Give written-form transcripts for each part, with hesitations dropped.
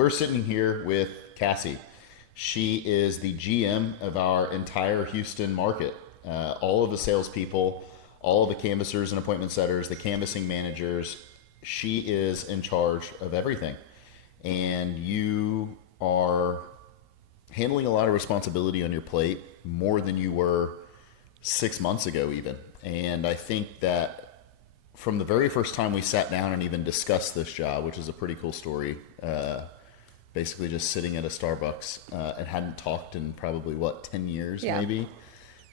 we're sitting here with Cassey. She is the GM of our entire Houston market. All of the salespeople, all of the canvassers and appointment setters, the canvassing managers. She is in charge of everything. And you are handling a lot of responsibility on your plate, more than you were 6 months ago even. And I think that from the very first time we sat down and even discussed this job, which is a pretty cool story, basically just sitting at a Starbucks and hadn't talked in probably, 10 years maybe?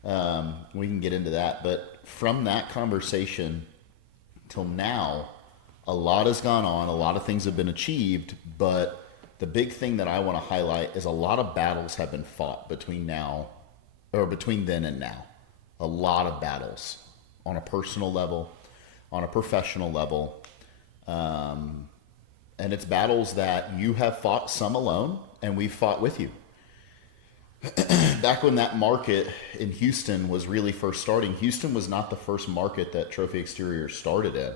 We can get into that. But from that conversation till now, a lot has gone on, a lot of things have been achieved, but the big thing that I want to highlight is a lot of battles have been fought between then and now. A lot of battles on a personal level, on a professional level. And it's battles that you have fought some alone and we've fought with you. Back when that market in Houston was really first starting, Houston was not the first market that Trophy Exterior started in.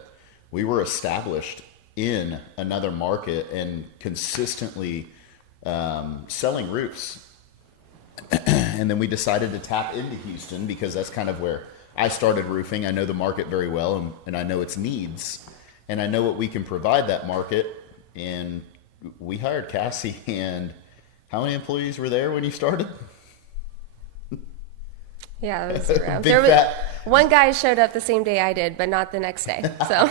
We were established in another market and consistently selling roofs. And then we decided to tap into Houston because that's kind of where I started roofing. I know the market very well, and I know its needs, and I know what we can provide that market. And we hired Cassey, and how many employees were there when you started? Yeah, it was around. One guy showed up the same day I did, but not the next day. So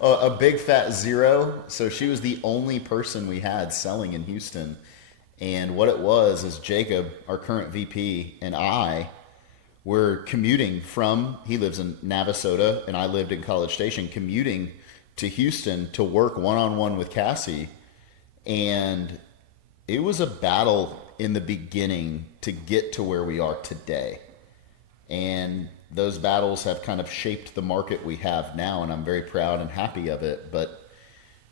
a big fat zero. So she was the only person we had selling in Houston. And what it was is Jacob, our current VP, and I were commuting he lives in Navasota, and I lived in College Station, commuting to Houston to work one-on-one with Cassey. And it was a battle in the beginning to get to where we are today. And those battles have kind of shaped the market we have now, and I'm very proud and happy of it. But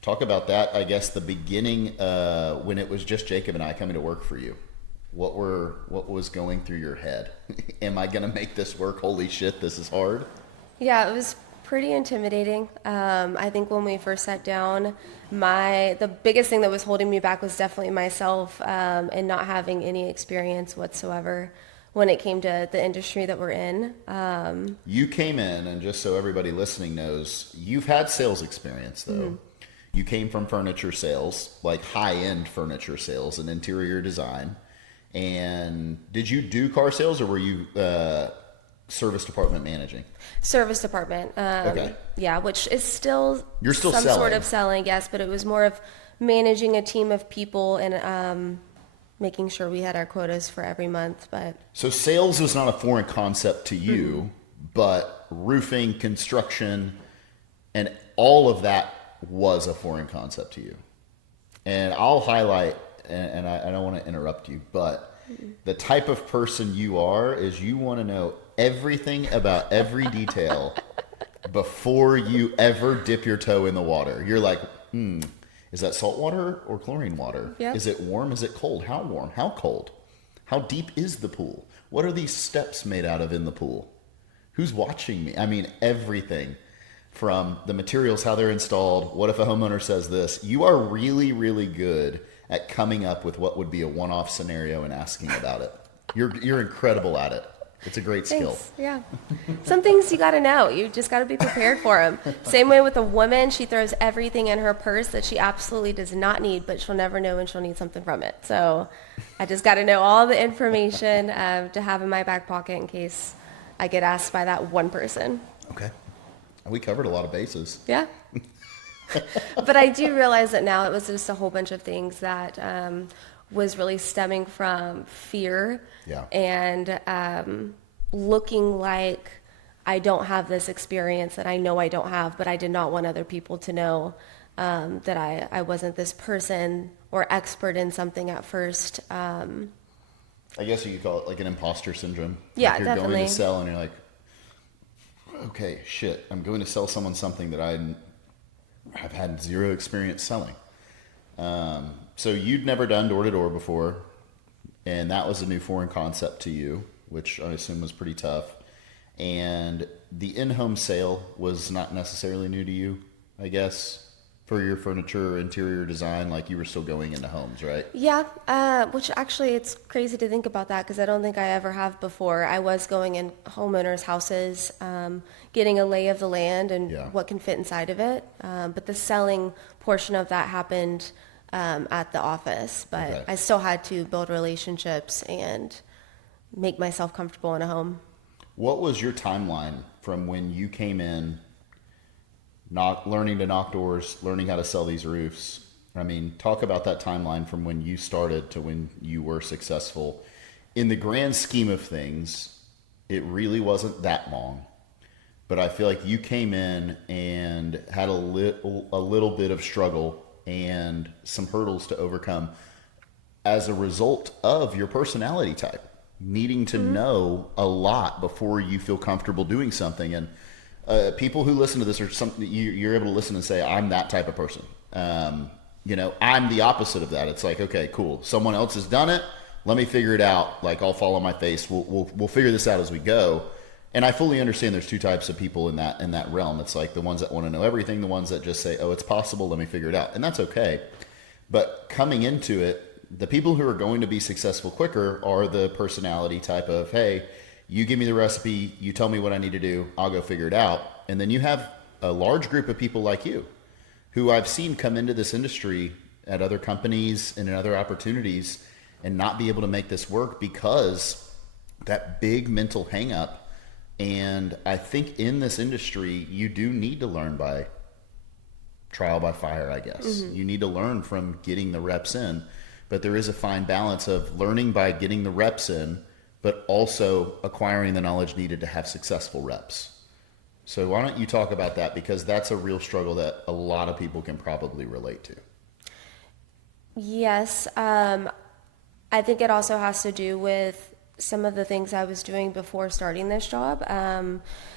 talk about that, I guess, the beginning when it was just Jacob and I coming to work for you. What was going through your head? Am I going to make this work? Holy shit, this is hard. yeah, it was pretty intimidating. I think when we first sat down, the biggest thing that was holding me back was definitely myself and not having any experience whatsoever when it came to the industry that we're in. You came in, and just so everybody listening knows, you've had sales experience, though. Mm-hmm. You came from furniture sales, like high-end furniture sales and interior design. And did you do car sales, or were you service department managing? Service department. Okay. Yeah, which is still You're still some selling. sort of selling, yes, but it was more of managing a team of people and making sure we had our quotas for every month. But so sales was not a foreign concept to you, but roofing, construction, and all of that was a foreign concept to you. And I'll highlight, and I don't want to interrupt you, but the type of person you are is you want to know everything about every detail before you ever dip your toe in the water. You're like, is that salt water or chlorine water? Yep. Is it warm? Is it cold? How warm? How cold? How deep is the pool? What are these steps made out of in the pool? Who's watching me? I mean, everything. From the materials, how they're installed, what if a homeowner says this? You are really, really good at coming up with what would be a one-off scenario and asking about it. You're incredible at it. It's a great skill. Thanks. Yeah. Some things you got to know. You just got to be prepared for them. Same way with a woman. She throws everything in her purse that she absolutely does not need, but she'll never know when she'll need something from it. So I just got to know all the information to have in my back pocket in case I get asked by that one person. Okay. We covered a lot of bases. Yeah. But I do realize that now it was just a whole bunch of things that was really stemming from fear and looking like I don't have this experience that I know I don't have, but I did not want other people to know that I wasn't this person or expert in something at first. I guess you could call it like an imposter syndrome. Yeah, like you're definitely. Going to sell and you're like, okay, shit, I'm going to sell someone something that I have had zero experience selling. So you'd never done door-to-door before, and that was a new foreign concept to you, which I assume was pretty tough. And the in-home sale was not necessarily new to you, I guess. for your furniture interior design, like you were still going into homes, right? Yeah, which actually it's crazy to think about that because I don't think I ever have before. I was going in homeowners' houses, getting a lay of the land and what can fit inside of it. But the selling portion of that happened at the office. But I still had to build relationships and make myself comfortable in a home. What was your timeline from when you came in, learning to knock doors, learning how to sell these roofs? I mean, talk about that timeline from when you started to when you were successful. In the grand scheme of things, it really wasn't that long, but I feel like you came in and had a little bit of struggle and some hurdles to overcome as a result of your personality type, needing to know a lot before you feel comfortable doing something. And people who listen to this are something you're able to listen and say, I'm that type of person. I'm the opposite of that. It's like, okay, cool. Someone else has done it. Let me figure it out. Like, I'll follow my face. We'll figure this out as we go. And I fully understand there's two types of people in that realm. It's like the ones that want to know everything, the ones that just say, oh, it's possible. Let me figure it out. And that's okay. But coming into it, the people who are going to be successful quicker are the personality type of, hey, you give me the recipe, you tell me what I need to do, I'll go figure it out. And then you have a large group of people like you who I've seen come into this industry at other companies and in other opportunities and not be able to make this work because that big mental hang up. And I think in this industry, you do need to learn by trial by fire, I guess. Mm-hmm. You need to learn from getting the reps in. But there is a fine balance of learning by getting the reps in, but also acquiring the knowledge needed to have successful reps. So why don't you talk about that? Because that's a real struggle that a lot of people can probably relate to. Yes. I think it also has to do with some of the things I was doing before starting this job.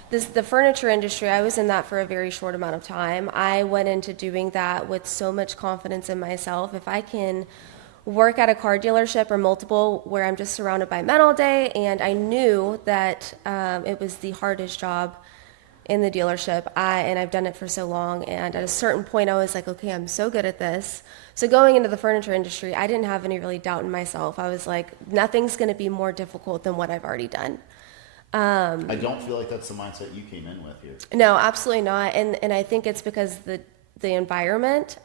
The furniture industry, I was in that for a very short amount of time. I went into doing that with so much confidence in myself. If I can work at a car dealership or multiple where I'm just surrounded by men all day, and I knew that it was the hardest job in the dealership, and I've done it for so long, and at a certain point I was like, okay, I'm so good at this. So going into the furniture industry, I didn't have any really doubt in myself. I was like, nothing's going to be more difficult than what I've already done. I don't feel like that's the mindset you came in with here. No, absolutely not. And I think it's because the environment.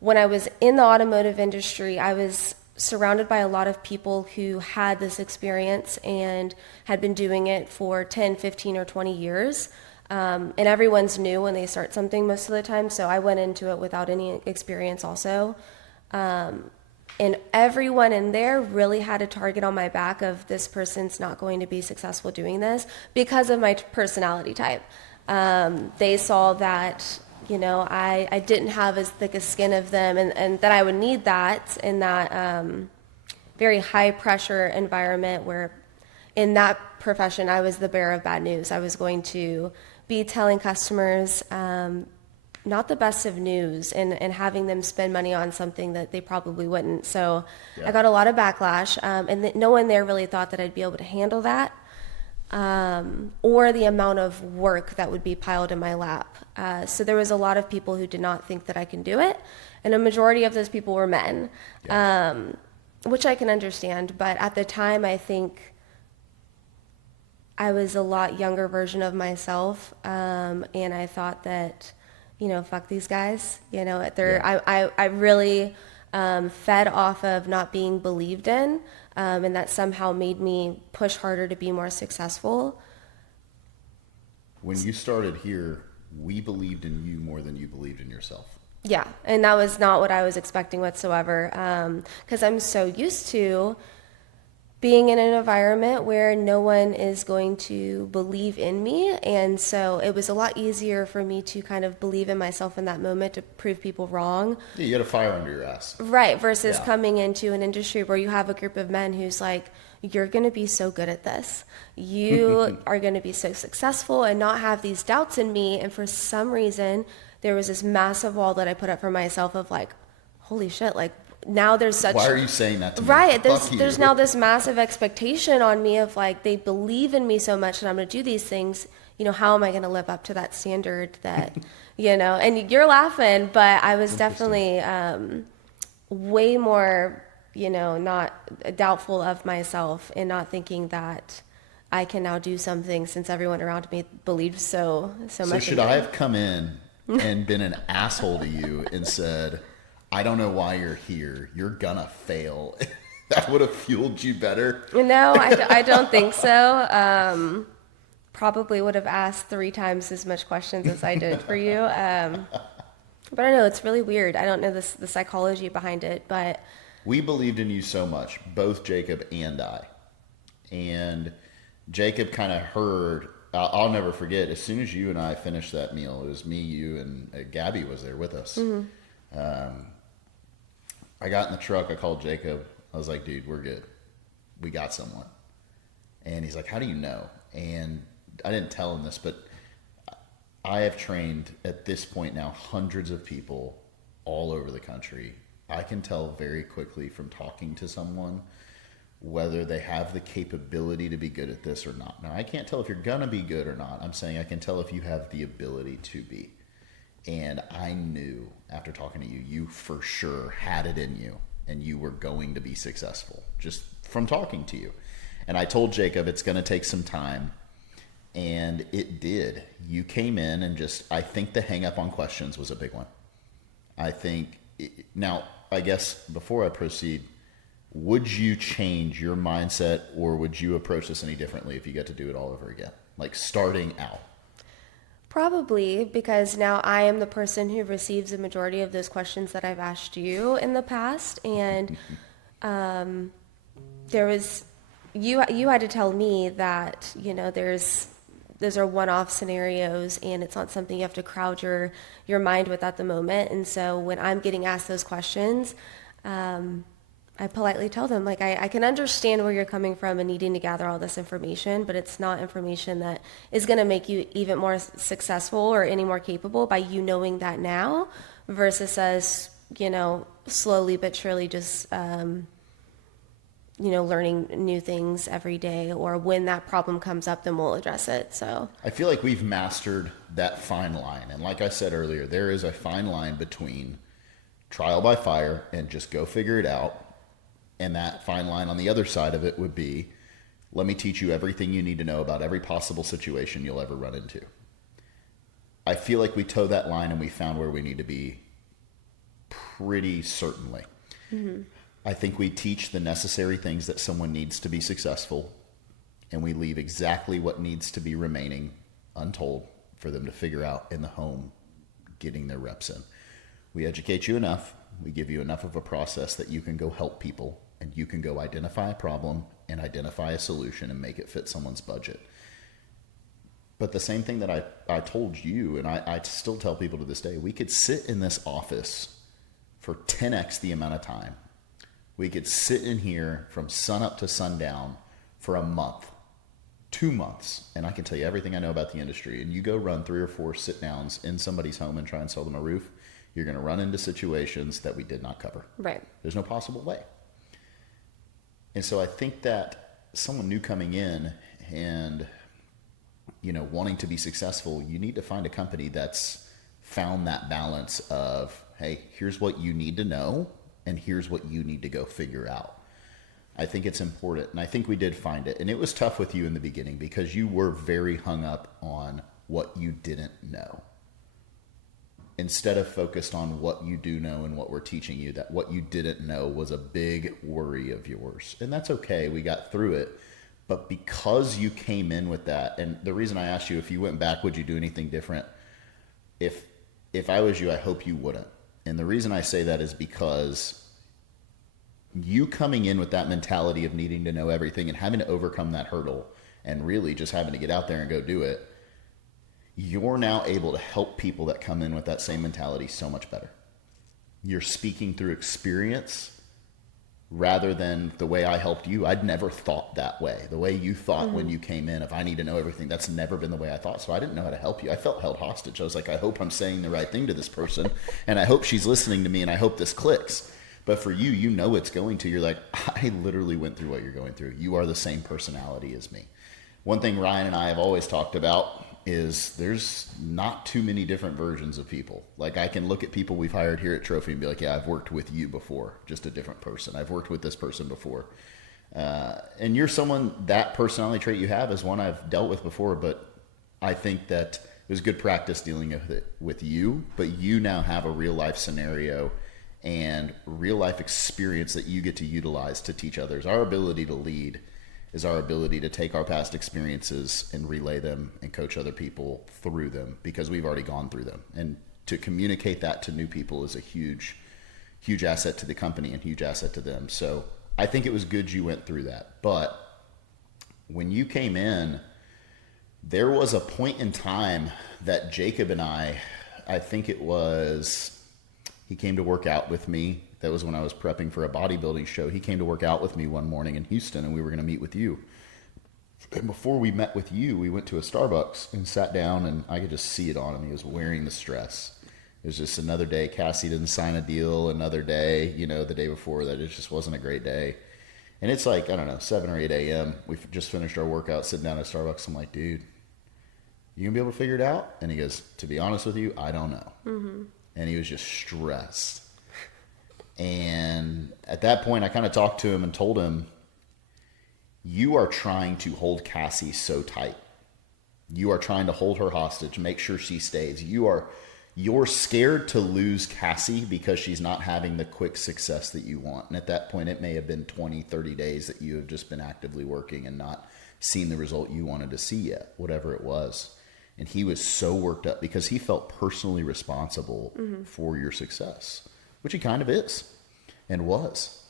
When I was in the automotive industry, I was surrounded by a lot of people who had this experience and had been doing it for 10, 15, or 20 years. And everyone's new when they start something most of the time, so I went into it without any experience also. And everyone in there really had a target on my back of this person's not going to be successful doing this because of my personality type. They saw that I didn't have as thick a skin of them and that I would need that in that very high pressure environment where in that profession I was the bearer of bad news. I was going to be telling customers not the best of news and having them spend money on something that they probably wouldn't. So I got a lot of backlash and no one there really thought that I'd be able to handle that. Or the amount of work that would be piled in my lap. So there was a lot of people who did not think that I can do it, and a majority of those people were men, which I can understand. But at the time, I think I was a lot younger version of myself, and I thought that, fuck these guys. I really fed off of not being believed in. And that somehow made me push harder to be more successful. When you started here, we believed in you more than you believed in yourself. Yeah, and that was not what I was expecting whatsoever, because I'm so used to being in an environment where no one is going to believe in me, and so it was a lot easier for me to kind of believe in myself in that moment to prove people wrong. Yeah, you had a fire under your ass. Right, versus coming into an industry where you have a group of men who's like, you're going to be so good at this. You are going to be so successful and not have these doubts in me, and for some reason, there was this massive wall that I put up for myself of like, holy shit, like, now there's such... Why are you saying that to me? Right, there's now this massive expectation on me of like, they believe in me so much that I'm going to do these things, how am I going to live up to that standard that, and you're laughing, but I was definitely way more, not doubtful of myself and not thinking that I can now do something since everyone around me believes so much. So should I have come in and been an asshole to you and said, I don't know why you're here. You're gonna fail. That would have fueled you better. No, I don't think so. Probably would have asked 3 times as much questions as I did for you. But I know it's really weird. I don't know the psychology behind it, but we believed in you so much, both Jacob and I. And Jacob kind of heard, I'll never forget, as soon as you and I finished that meal, it was me, you, and Gabby was there with us. I got in the truck, I called Jacob. I was like, dude, we're good. We got someone. And he's like, how do you know? And I didn't tell him this, but I have trained at this point now hundreds of people all over the country. I can tell very quickly from talking to someone whether they have the capability to be good at this or not. Now, I can't tell if you're going to be good or not. I'm saying I can tell if you have the ability to be. And I knew after talking to you, you for sure had it in you and you were going to be successful just from talking to you. And I told Jacob it's going to take some time. And it did. You came in and I think the hang up on questions was a big one. Now, I guess before I proceed, would you change your mindset or would you approach this any differently if you get to do it all over again? Like starting out? Probably, because now I am the person who receives the majority of those questions that I've asked you in the past. And you had to tell me that, those are one-off scenarios and it's not something you have to crowd your mind with at the moment. And so when I'm getting asked those questions, I politely tell them, like, I can understand where you're coming from and needing to gather all this information, but it's not information that is going to make you even more successful or any more capable by you knowing that now versus us, slowly but surely just, learning new things every day, or when that problem comes up, then we'll address it. So I feel like we've mastered that fine line. And like I said earlier, there is a fine line between trial by fire and just go figure it out. And that fine line on the other side of it would be, let me teach you everything you need to know about every possible situation you'll ever run into. I feel like we toe that line and we found where we need to be pretty certainly. Mm-hmm. I think we teach the necessary things that someone needs to be successful, and we leave exactly what needs to be remaining untold for them to figure out in the home, getting their reps in. We educate you enough. We give you enough of a process that you can go help people, and you can go identify a problem and identify a solution and make it fit someone's budget. But the same thing that I told you, and I still tell people to this day, we could sit in this office for 10x the amount of time. We could sit in here from sunup to sundown for a month, 2 months, and I can tell you everything I know about the industry. And you go run 3 or 4 sit downs in somebody's home and try and sell them a roof, you're going to run into situations that we did not cover. Right. There's no possible way. And so I think that someone new coming in and, wanting to be successful, you need to find a company that's found that balance of, hey, here's what you need to know, and here's what you need to go figure out. I think it's important, and I think we did find it. And it was tough with you in the beginning because you were very hung up on what you didn't know, instead of focused on what you do know and what we're teaching you. That what you didn't know was a big worry of yours. And that's okay. We got through it. But because you came in with that, and the reason I asked you if you went back, would you do anything different? If I was you, I hope you wouldn't. And the reason I say that is because you coming in with that mentality of needing to know everything and having to overcome that hurdle and really just having to get out there and go do it, you're now able to help people that come in with that same mentality so much better. You're speaking through experience rather than the way I helped you. I'd never thought that way. The way you thought when you came in, if I need to know everything, that's never been the way I thought. So I didn't know how to help you. I felt held hostage. I was like, I hope I'm saying the right thing to this person, and I hope she's listening to me, and I hope this clicks. But for you, it's going to. You're like, I literally went through what you're going through. You are the same personality as me. One thing Ryan and I have always talked about, is there's not too many different versions of people. Like I can look at people we've hired here at Trophy and be like, yeah, I've worked with you before, just a different person. I've worked with this person before. And you're someone, that personality trait you have is one I've dealt with before, but I think that it was good practice dealing with it with you, but you now have a real life scenario and real life experience that you get to utilize to teach others. Our ability to lead is our ability to take our past experiences and relay them and coach other people through them because we've already gone through them. And to communicate that to new people is a huge, huge asset to the company and huge asset to them. So I think it was good you went through that. But when you came in, there was a point in time that Jacob and I think it was, he came to work out with me. That was when I was prepping for a bodybuilding show. He came to work out with me one morning in Houston, and we were going to meet with you. And before we met with you, we went to a Starbucks and sat down, and I could just see it on him. He was wearing the stress. It was just another day. Cassey didn't sign a deal. Another day, the day before that, it just wasn't a great day. And it's like, I don't know, 7 or 8 a.m. We've just finished our workout, sitting down at Starbucks. I'm like, dude, you going to be able to figure it out? And he goes, to be honest with you, I don't know. Mm-hmm. And he was just stressed. And at that point, I kind of talked to him and told him, you are trying to hold Cassey so tight. You are trying to hold her hostage, make sure she stays. You're scared to lose Cassey because she's not having the quick success that you want. And at that point, it may have been 20, 30 days that you have just been actively working and not seen the result you wanted to see yet, whatever it was. And he was so worked up because he felt personally responsible for your success, which he kind of is and was.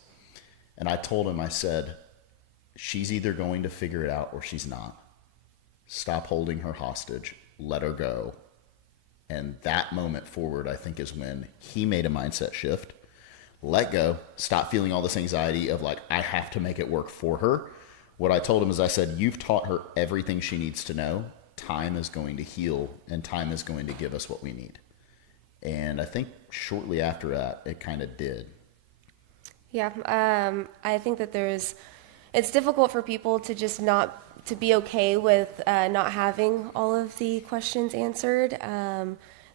And I told him, I said, she's either going to figure it out or she's not. Stop holding her hostage. Let her go. And that moment forward, I think, is when he made a mindset shift. Let go. Stop feeling all this anxiety of like, I have to make it work for her. What I told him is I said, you've taught her everything she needs to know. Time is going to heal and time is going to give us what we need. And I think shortly after that, it kind of did. Yeah. I think that it's difficult for people to just to be okay with not having all of the questions answered.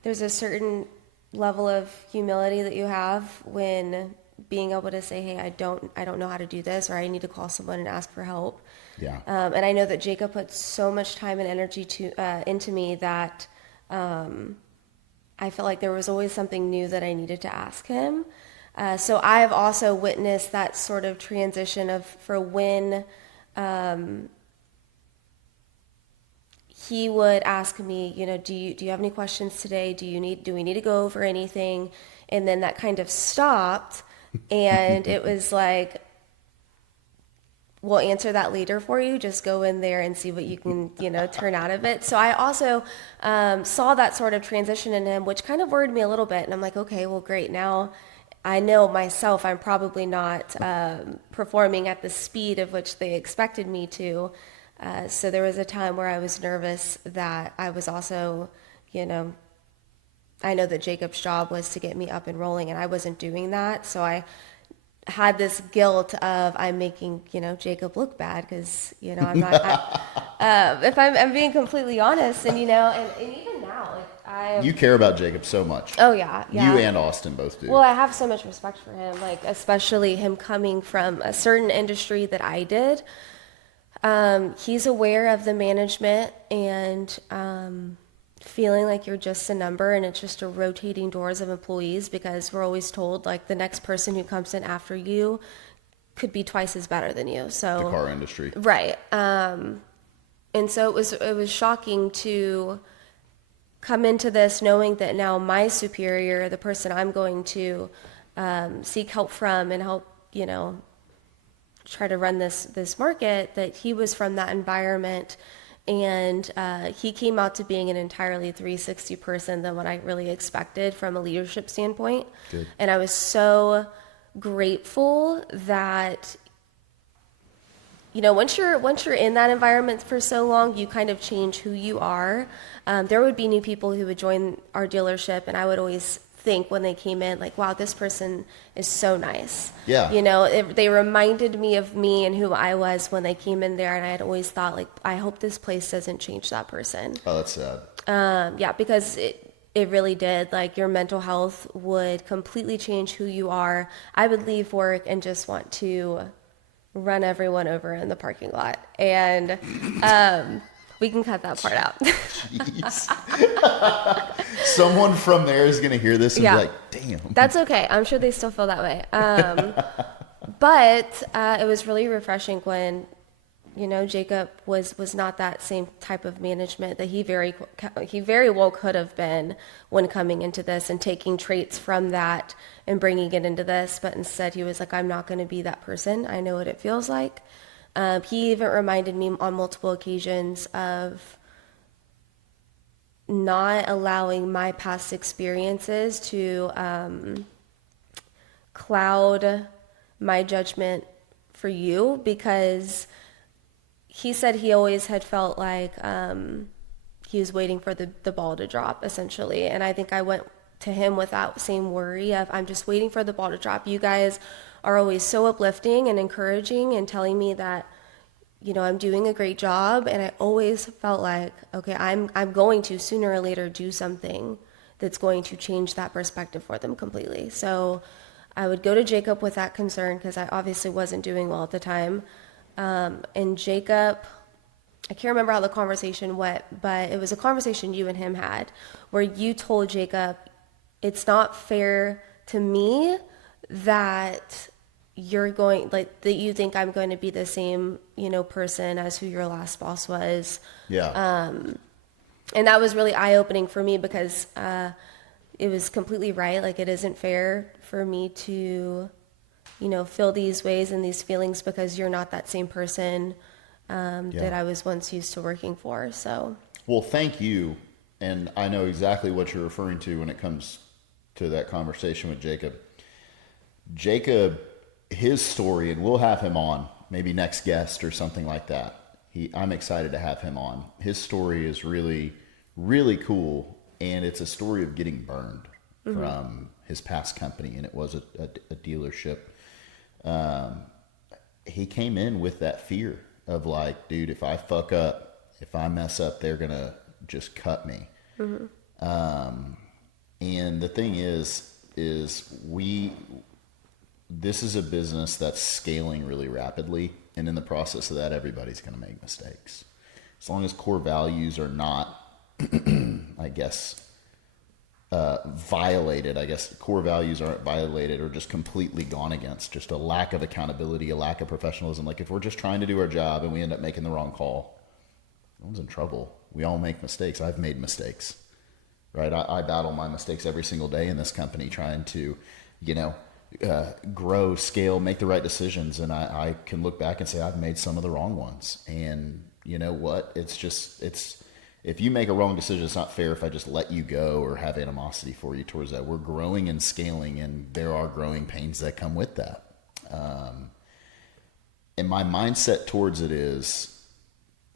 There's a certain level of humility that you have when being able to say, hey, I don't know how to do this, or I need to call someone and ask for help. Yeah. And I know that Jacob put so much time and energy into me that I felt like there was always something new that I needed to ask him. So I've also witnessed that sort of transition for when he would ask me, do you have any questions today? Do we need to go over anything? And then that kind of stopped, and it was like, we'll answer that later for you. Just go in there and see what you can, turn out of it. So I also saw that sort of transition in him, which kind of worried me a little bit. And I'm like, okay, well, great. Now I know myself, I'm probably not performing at the speed of which they expected me to. So there was a time where I was nervous that I was also, I know that Jacob's job was to get me up and rolling, and I wasn't doing that. So I had this guilt of I'm making, Jacob look bad because, I'm not, if I'm being completely honest, and, and even now, like you care about Jacob so much. Oh yeah. You and Austin both do. Well, I have so much respect for him, like especially him coming from a certain industry that I did. He's aware of the management and feeling like you're just a number and it's just a rotating doors of employees, because we're always told like the next person who comes in after you could be twice as better than you. So the car industry. Right. And so it was shocking to come into this knowing that now my superior, the person I'm going to seek help from and help, try to run this market, that he was from that environment, and he came out to being an entirely 360 person than what I really expected from a leadership standpoint. Good. And I was so grateful that once you're in that environment for so long, you kind of change who you are. There would be new people who would join our dealership, and I would always think when they came in, like, wow, this person is so nice. Yeah. You know, they reminded me of me and who I was when they came in there. And I had always thought, like, I hope this place doesn't change that person. Oh, that's sad. Yeah, because it really did. Like, your mental health would completely change who you are. I would leave work and just want to run everyone over in the parking lot. And we can cut that part out. Jeez. Someone from there is going to hear this and be like, damn. That's okay. I'm sure they still feel that way. But it was really refreshing when, you know, Jacob was not that same type of management that he very well could have been when coming into this and taking traits from that and bringing it into this. But instead he was like, I'm not going to be that person. I know what it feels like. He even reminded me on multiple occasions of not allowing my past experiences to cloud my judgment for you, because he said he always had felt like he was waiting for the ball to drop, essentially. And I think I went to him with that same worry of, I'm just waiting for the ball to drop. You guys are always so uplifting and encouraging and telling me that, you know, I'm doing a great job. And I always felt like, okay, I'm going to sooner or later do something that's going to change that perspective for them completely. So I would go to Jacob with that concern, because I obviously wasn't doing well at the time. And Jacob, I can't remember how the conversation went, but it was a conversation you and him had where you told Jacob, it's not fair to me that you're going, like, that you think I'm going to be the same, you know, person as who your last boss was. Yeah. And that was really eye-opening for me, because it was completely right. Like, it isn't fair for me to, you know, feel these ways and these feelings because you're not that same person that I was once used to working for. So, well, thank you. And I know exactly what you're referring to when it comes to that conversation with Jacob. Jacob, his story, and we'll have him on, maybe next guest or something like that. I'm excited to have him on. His story is really, really cool. And it's a story of getting burned from his past company. And it was a dealership. He came in with that fear of like, dude, if I fuck up, if I mess up, they're going to just cut me. And the thing is this is a business that's scaling really rapidly. And in the process of that, everybody's going to make mistakes. As long as core values are not, I guess, violated. I guess core values aren't violated or just completely gone against. Just a lack of accountability, a lack of professionalism. Like, if we're just trying to do our job and we end up making the wrong call, no one's in trouble. We all make mistakes. I've made mistakes, right? I battle my mistakes every single day in this company, trying to, you know, grow, scale, make the right decisions. And I can look back and say I've made some of the wrong ones. And you know what? If you make a wrong decision, it's not fair if I just let you go or have animosity for you towards that. We're growing and scaling, and there are growing pains that come with that. And my mindset towards it is,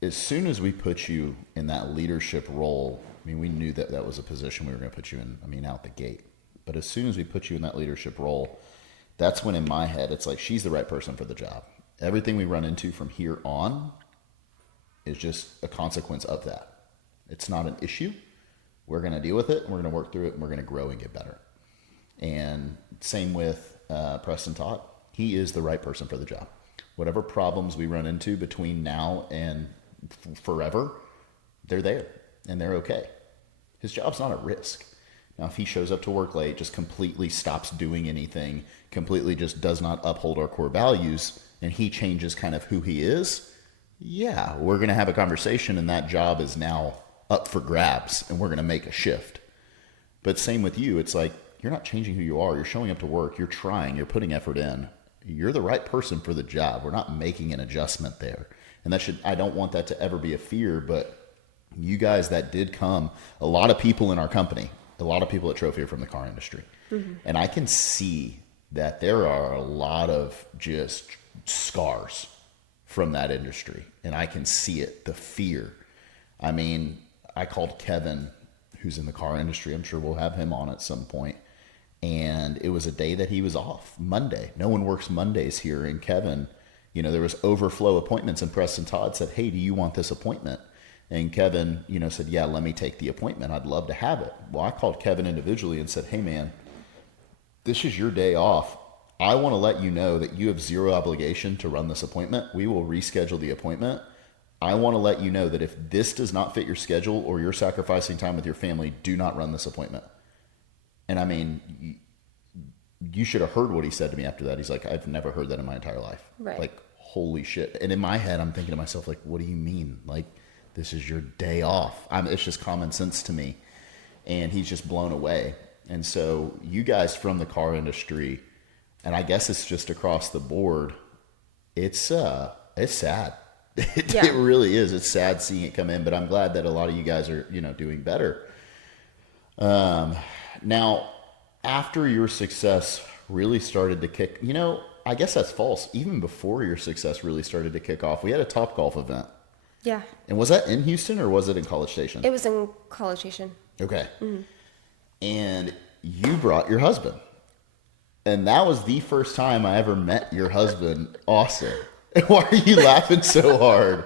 as soon as we put you in that leadership role, I mean, we knew that that was a position we were going to put you in, I mean, out the gate. But as soon as we put you in that leadership role, that's when in my head, it's like, she's the right person for the job. Everything we run into from here on is just a consequence of that. It's not an issue. We're going to deal with it, and we're going to work through it, and we're going to grow and get better. And same with Preston Todd. He is the right person for the job. Whatever problems we run into between now and forever, they're there, and they're okay. His job's not at risk. Now, if he shows up to work late, just completely stops doing anything, completely just does not uphold our core values, and he changes kind of who he is, yeah, we're going to have a conversation, and that job is now up for grabs, and we're going to make a shift. But same with you. It's like, you're not changing who you are. You're showing up to work. You're trying. You're putting effort in. You're the right person for the job. We're not making an adjustment there. And I don't want that to ever be a fear, but you guys that did come, a lot of people in our company, a lot of people at Trophy are from the car industry. Mm-hmm. And I can see that there are a lot of just scars from that industry. And I can see it, the fear. I mean, I called Kevin, who's in the car industry. I'm sure we'll have him on at some point. And it was a day that he was off, Monday. No one works Mondays here. And Kevin, there was overflow appointments, and Preston Todd said, hey, do you want this appointment? And Kevin, said, yeah, let me take the appointment. I'd love to have it. Well, I called Kevin individually and said, hey, man, this is your day off. I want to let you know that you have zero obligation to run this appointment. We will reschedule the appointment. I want to let you know that if this does not fit your schedule or you're sacrificing time with your family, do not run this appointment. And I mean, you should have heard what he said to me after that. He's like, I've never heard that in my entire life. Right. Like, holy shit. And in my head, I'm thinking to myself, like, what do you mean? Like, this is your day off. It's just common sense to me. And he's just blown away. And so you guys from the car industry, and I guess it's just across the board, it's sad. It really is. It's sad seeing it come in, but I'm glad that a lot of you guys are, doing better. Now, after your success really started to kick, I guess that's false. Even before your success really started to kick off, we had a Topgolf event. Yeah. And was that in Houston or was it in College Station? It was in College Station. Okay. Mm-hmm. And you brought your husband. And that was the first time I ever met your husband, Austin. Why are you laughing so hard?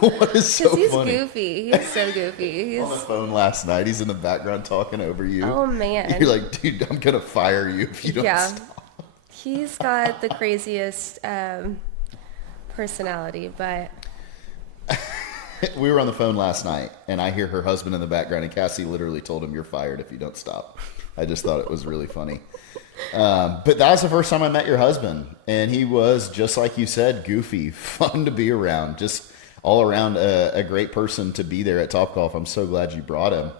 What is so funny? Because he's goofy. He's so goofy. He's on the phone last night. He's in the background talking over you. Oh, man. You're like, dude, I'm going to fire you if you don't stop. He's got the craziest personality, but... We were on the phone last night, and I hear her husband in the background, and Cassey literally told him, you're fired if you don't stop. I just thought it was really funny. But that was the first time I met your husband, and he was, just like you said, goofy, fun to be around, just all around a great person to be there at Topgolf. I'm so glad you brought him.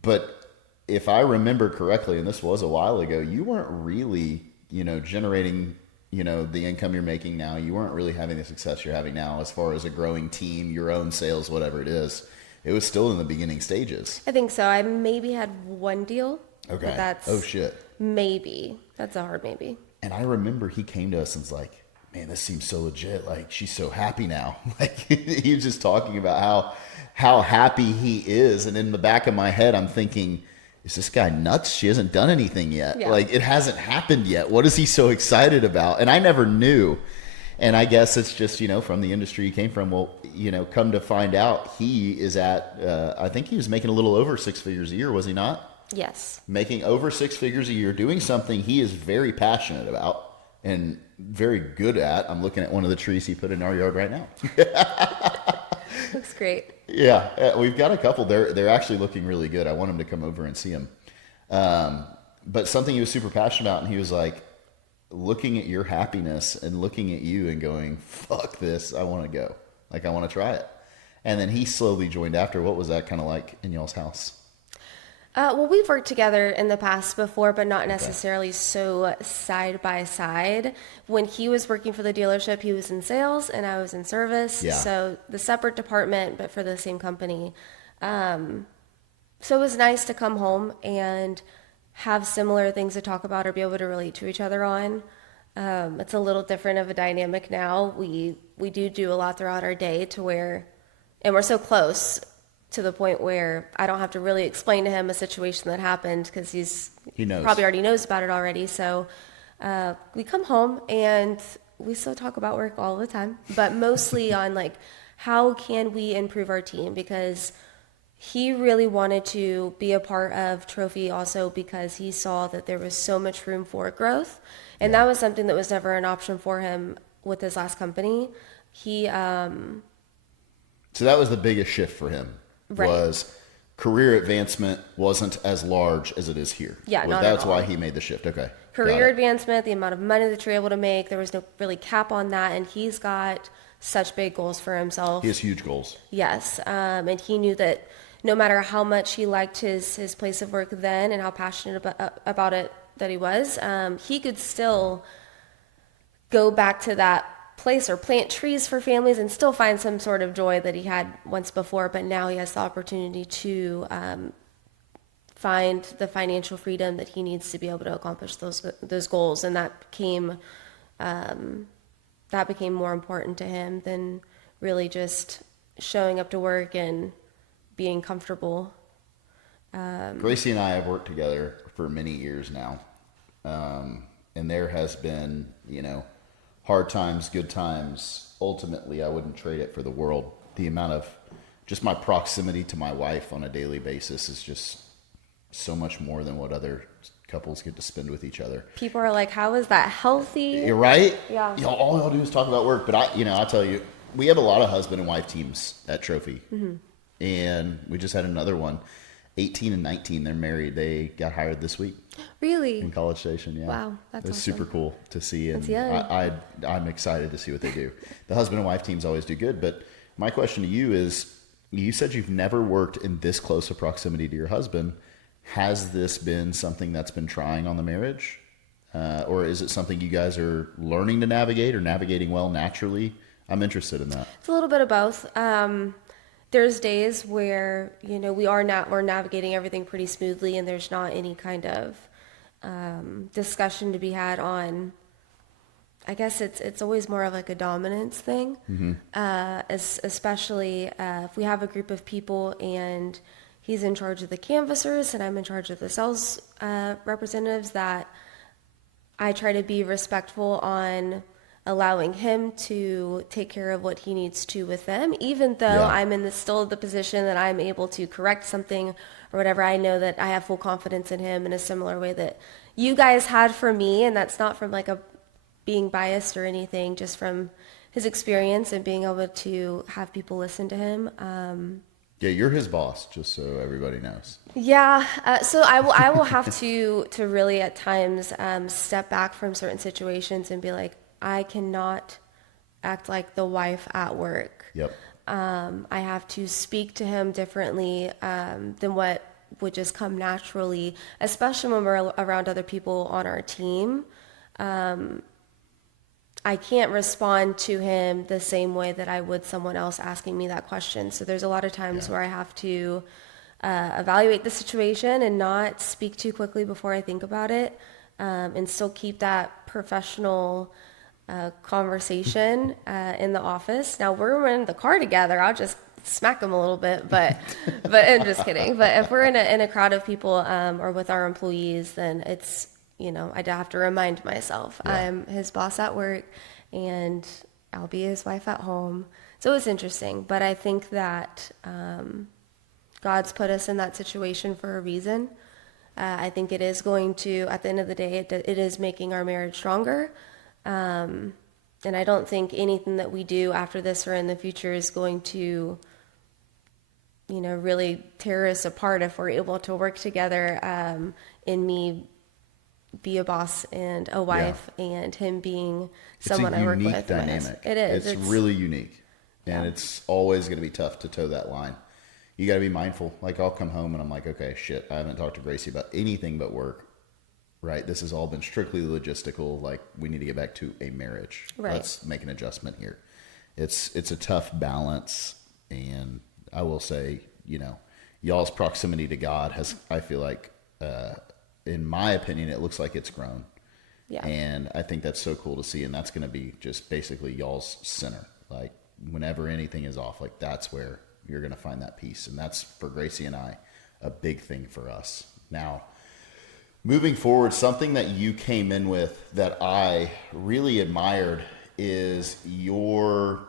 But if I remember correctly, and this was a while ago, you weren't really, generating, the income you're making now. You weren't really having the success you're having now as far as a growing team, your own sales, whatever it is. It was still in the beginning stages. I think so. I maybe had one deal. Okay. That's oh, shit. Maybe. That's a hard maybe. And I remember he came to us and was like, man, this seems so legit. Like, she's so happy now. Like, he was just talking about how happy he is. And in the back of my head, I'm thinking, is this guy nuts? She hasn't done anything yet. Yeah. Like, it hasn't happened yet. What is he so excited about? And I never knew. And I guess it's just, from the industry he came from. Well, come to find out, he is at, I think he was making a little over 6 figures a year, was he not? Yes. Making over 6 figures a year, doing something he is very passionate about and very good at. I'm looking at one of the trees he put in our yard right now. Looks great. Yeah, we've got a couple. They're actually looking really good. I want him to come over and see them. But something he was super passionate about, and he was like, looking at your happiness and looking at you and going, fuck this, I want to go. Like, I want to try it. And then he slowly joined after. What was that kind of like in y'all's house? Well, we've worked together in the past before, but not necessarily so side by side. When he was working for the dealership, he was in sales and I was in service. Yeah. So the separate department, but for the same company. So it was nice to come home and have similar things to talk about or be able to relate to each other on. It's a little different of a dynamic now. We do a lot throughout our day to where, and we're so close to the point where I don't have to really explain to him a situation that happened because he knows. Probably already knows about it already. So we come home and we still talk about work all the time, but mostly on like how can we improve our team, because he really wanted to be a part of Trophy also because he saw that there was so much room for growth, and that was something that was never an option for him with his last company. So that was the biggest shift for him. Right. Was career advancement wasn't as large as it is here. Yeah, not that's at all. why he made the shift. Okay. Career advancement, the amount of money that you're able to make, there was no really cap on that, and he's got such big goals for himself. He has huge goals. Yes, and he knew that no matter how much he liked his place of work then and how passionate about it that he was, he could still go back to that place or plant trees for families and still find some sort of joy that he had once before, but now he has the opportunity to find the financial freedom that he needs to be able to accomplish those goals, and that became more important to him than really just showing up to work and being comfortable. Gracie and I have worked together for many years now. And there has been, hard times, good times. Ultimately, I wouldn't trade it for the world. The amount of just my proximity to my wife on a daily basis is just so much more than what other couples get to spend with each other. People are like, how is that healthy? You're right. Yeah. All y'all do is talk about work. But I tell you, we have a lot of husband and wife teams at Trophy. Mm-hmm. And we just had another one. 18 and 19, they're married. They got hired this week. Really? In College Station, yeah. Wow, that's It's awesome. super cool to see. And young. I'm excited to see what they do. The husband and wife teams always do good. But my question to you is, you said you've never worked in this close a proximity to your husband. Has this been something that's been trying on the marriage? Or is it something you guys are learning to navigate or navigating well naturally? I'm interested in that. It's a little bit of both. There's days where, we're navigating everything pretty smoothly and there's not any kind of discussion to be had on, I guess it's always more of like a dominance thing. Mm-hmm. Especially if we have a group of people and he's in charge of the canvassers and I'm in charge of the sales representatives, that I try to be respectful on allowing him to take care of what he needs to with them, even though I'm in still the position that I'm able to correct something or whatever. I know that I have full confidence in him in a similar way that you guys had for me, and that's not from like a being biased or anything, just from his experience and being able to have people listen to him. Yeah, you're his boss, just so everybody knows. Yeah, so I will have to really at times step back from certain situations and be like, I cannot act like the wife at work. Yep. I have to speak to him differently than what would just come naturally, especially when we're around other people on our team. I can't respond to him the same way that I would someone else asking me that question. So there's a lot of times where I have to evaluate the situation and not speak too quickly before I think about it, and still keep that professional conversation in the office. Now we're in the car together, I'll just smack him a little bit, but I'm just kidding. But if we're in a crowd of people or with our employees, then it's, I'd have to remind myself I'm his boss at work and I'll be his wife at home. So it's interesting, but I think that God's put us in that situation for a reason. I think it is going to, at the end of the day, it is making our marriage stronger. And I don't think anything that we do after this or in the future is going to, really tear us apart if we're able to work together, in me be a boss and a wife and him being someone I work with. It's a unique dynamic. It is. It's really unique. And it's always going to be tough to toe that line. You got to be mindful. Like I'll come home and I'm like, okay, shit, I haven't talked to Gracie about anything but work. Right. This has all been strictly logistical. Like we need to get back to a marriage. Right. Let's make an adjustment here. It's a tough balance. And I will say, y'all's proximity to God has, I feel like, in my opinion, it looks like it's grown. Yeah. And I think that's so cool to see. And that's going to be just basically y'all's center. Like whenever anything is off, like that's where you're going to find that peace. And that's for Gracie and I, a big thing for us. Now, moving forward, something that you came in with that I really admired is your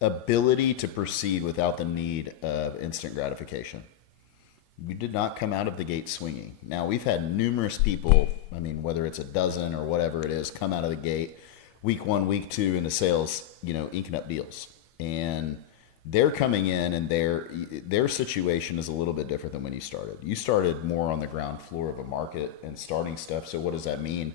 ability to proceed without the need of instant gratification. You did not come out of the gate swinging. Now, we've had numerous people, whether it's a dozen or whatever it is, come out of the gate week 1, week 2 into sales, inking up deals. And they're coming in and their situation is a little bit different than when you started. You started more on the ground floor of a market and starting stuff. So what does that mean?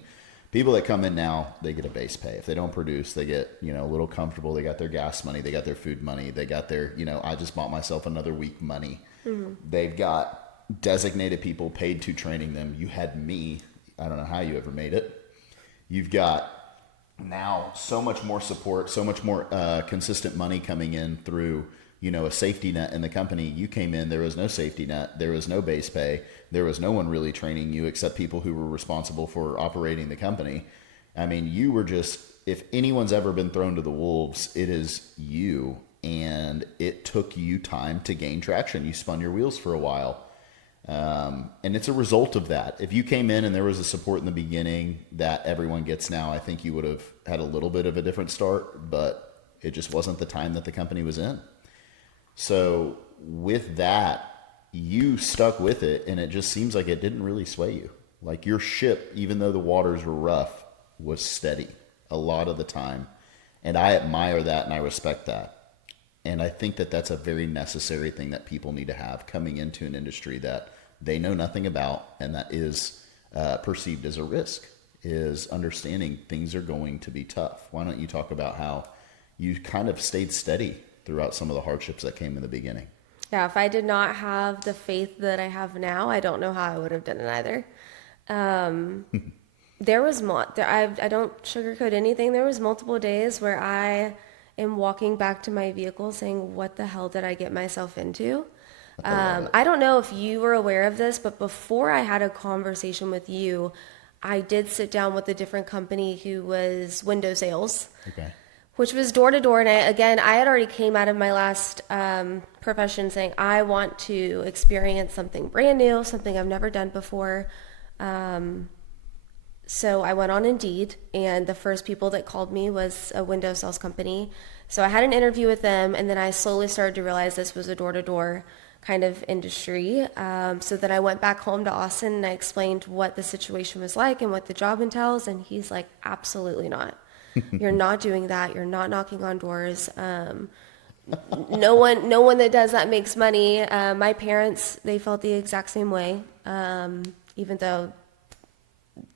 People that come in now, they get a base pay. If they don't produce, they get, a little comfortable. They got their gas money. They got their food money. They got their, I just bought myself another week money. Mm-hmm. They've got designated people paid to training them. You had me. I don't know how you ever made it. You've got now so much more support, so much more consistent money coming in through, a safety net in the company. You came in, there was no safety net, there was no base pay, there was no one really training you except people who were responsible for operating the company. You were just, if anyone's ever been thrown to the wolves, it is you. and it took you time to gain traction. You spun your wheels for a while. And it's a result of that. If you came in and there was a support in the beginning that everyone gets now, I think you would have had a little bit of a different start, but it just wasn't the time that the company was in. So with that, you stuck with it, and it just seems like it didn't really sway you. Like your ship, even though the waters were rough, was steady a lot of the time. And I admire that and I respect that. And I think that that's a very necessary thing that people need to have coming into an industry that they know nothing about and that is perceived as a risk, is understanding things are going to be tough. Why don't you talk about how you kind of stayed steady throughout some of the hardships that came in the beginning? Yeah, if I did not have the faith that I have now, I don't know how I would have done it either. There was I don't sugarcoat anything. There was multiple days where I am walking back to my vehicle saying, what the hell did I get myself into? I don't know if you were aware of this, but before I had a conversation with you, I did sit down with a different company who was window sales. Okay. Which was door to door. And I had already came out of my last profession saying, I want to experience something brand new, something I've never done before. So I went on Indeed, and the first people that called me was a window sales company. So I had an interview with them, and then I slowly started to realize this was a door to door kind of industry. So then I went back home to Austin and I explained what the situation was like and what the job entails. And he's like, absolutely not. You're not doing that. You're not knocking on doors. No one that does that makes money. My parents, they felt the exact same way, even though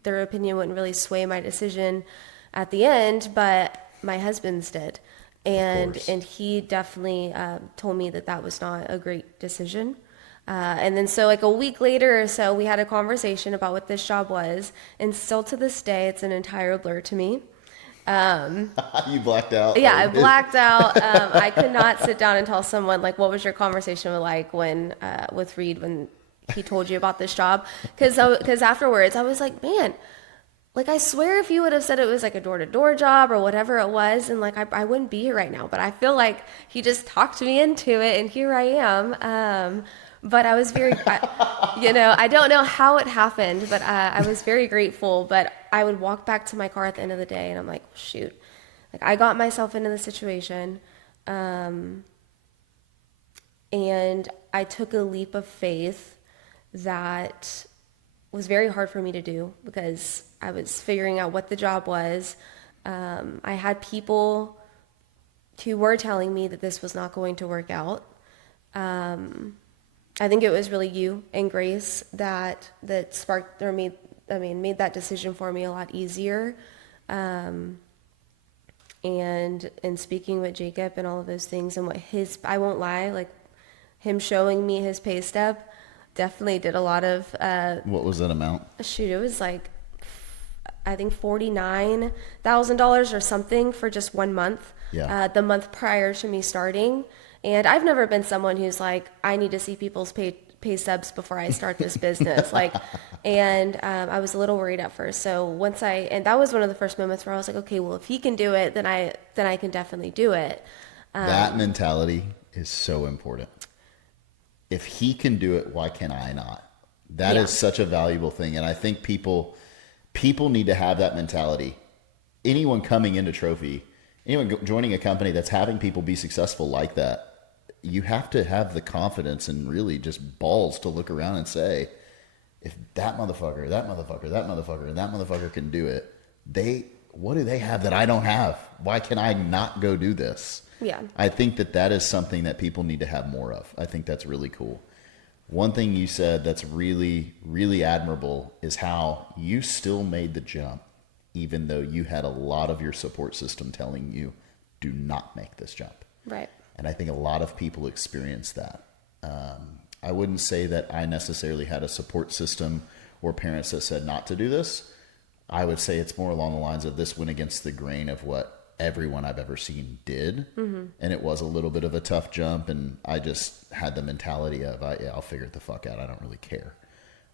their opinion wouldn't really sway my decision at the end, but my husband's did. And he definitely told me that that was not a great decision. And then so like a week later or so, we had a conversation about what this job was. And still to this day, it's an entire blur to me. You blacked out? Yeah, I blacked out. I could not sit down and tell someone, like, what was your conversation like when with Reid when he told you about this job? Because afterwards, I was like, man, like, I swear if you would have said it was like a door-to-door job or whatever it was, and like I wouldn't be here right now. But I feel like he just talked me into it, and here I am. But I was very, I don't know how it happened, but I was very grateful. But I would walk back to my car at the end of the day, and I'm like, shoot, like I got myself into the situation, and I took a leap of faith that was very hard for me to do because I was figuring out what the job was. I had people who were telling me that this was not going to work out. I think it was really you and Grace that sparked or made that decision for me a lot easier. And in speaking with Jacob and all of those things and I won't lie, like him showing me his pay stub definitely did a lot of. What was that amount? Shoot, it was like, I think $49,000 or something for just 1 month. Yeah. The month prior to me starting. And I've never been someone who's like, I need to see people's pay stubs before I start this business. And I was a little worried at first. So and that was one of the first moments where I was like, okay, well, if he can do it, then I can definitely do it. That mentality is so important. If he can do it, why can I not? That is such a valuable thing. And I think people need to have that mentality. Anyone coming into Trophy, anyone joining a company that's having people be successful like that, you have to have the confidence and really just balls to look around and say, if that motherfucker can do it, what do they have that I don't have? Why can I not go do this? Yeah. I think that is something that people need to have more of. I think that's really cool. One thing you said that's really, really admirable is how you still made the jump, even though you had a lot of your support system telling you, do not make this jump. Right. And I think a lot of people experience that. I wouldn't say that I necessarily had a support system or parents that said not to do this. I would say it's more along the lines of this went against the grain of what everyone I've ever seen did. Mm-hmm. And it was a little bit of a tough jump. And I just had the mentality of, I'll figure it the fuck out. I don't really care.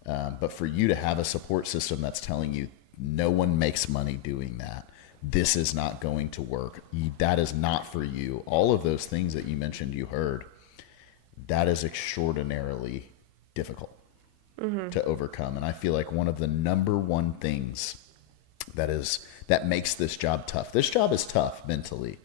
But for you to have a support system that's telling you no one makes money doing that, this is not going to work. That is not for you. All of those things that you mentioned, you heard, that is extraordinarily difficult to overcome. And I feel like one of the number one things that makes this job tough. This job is tough mentally,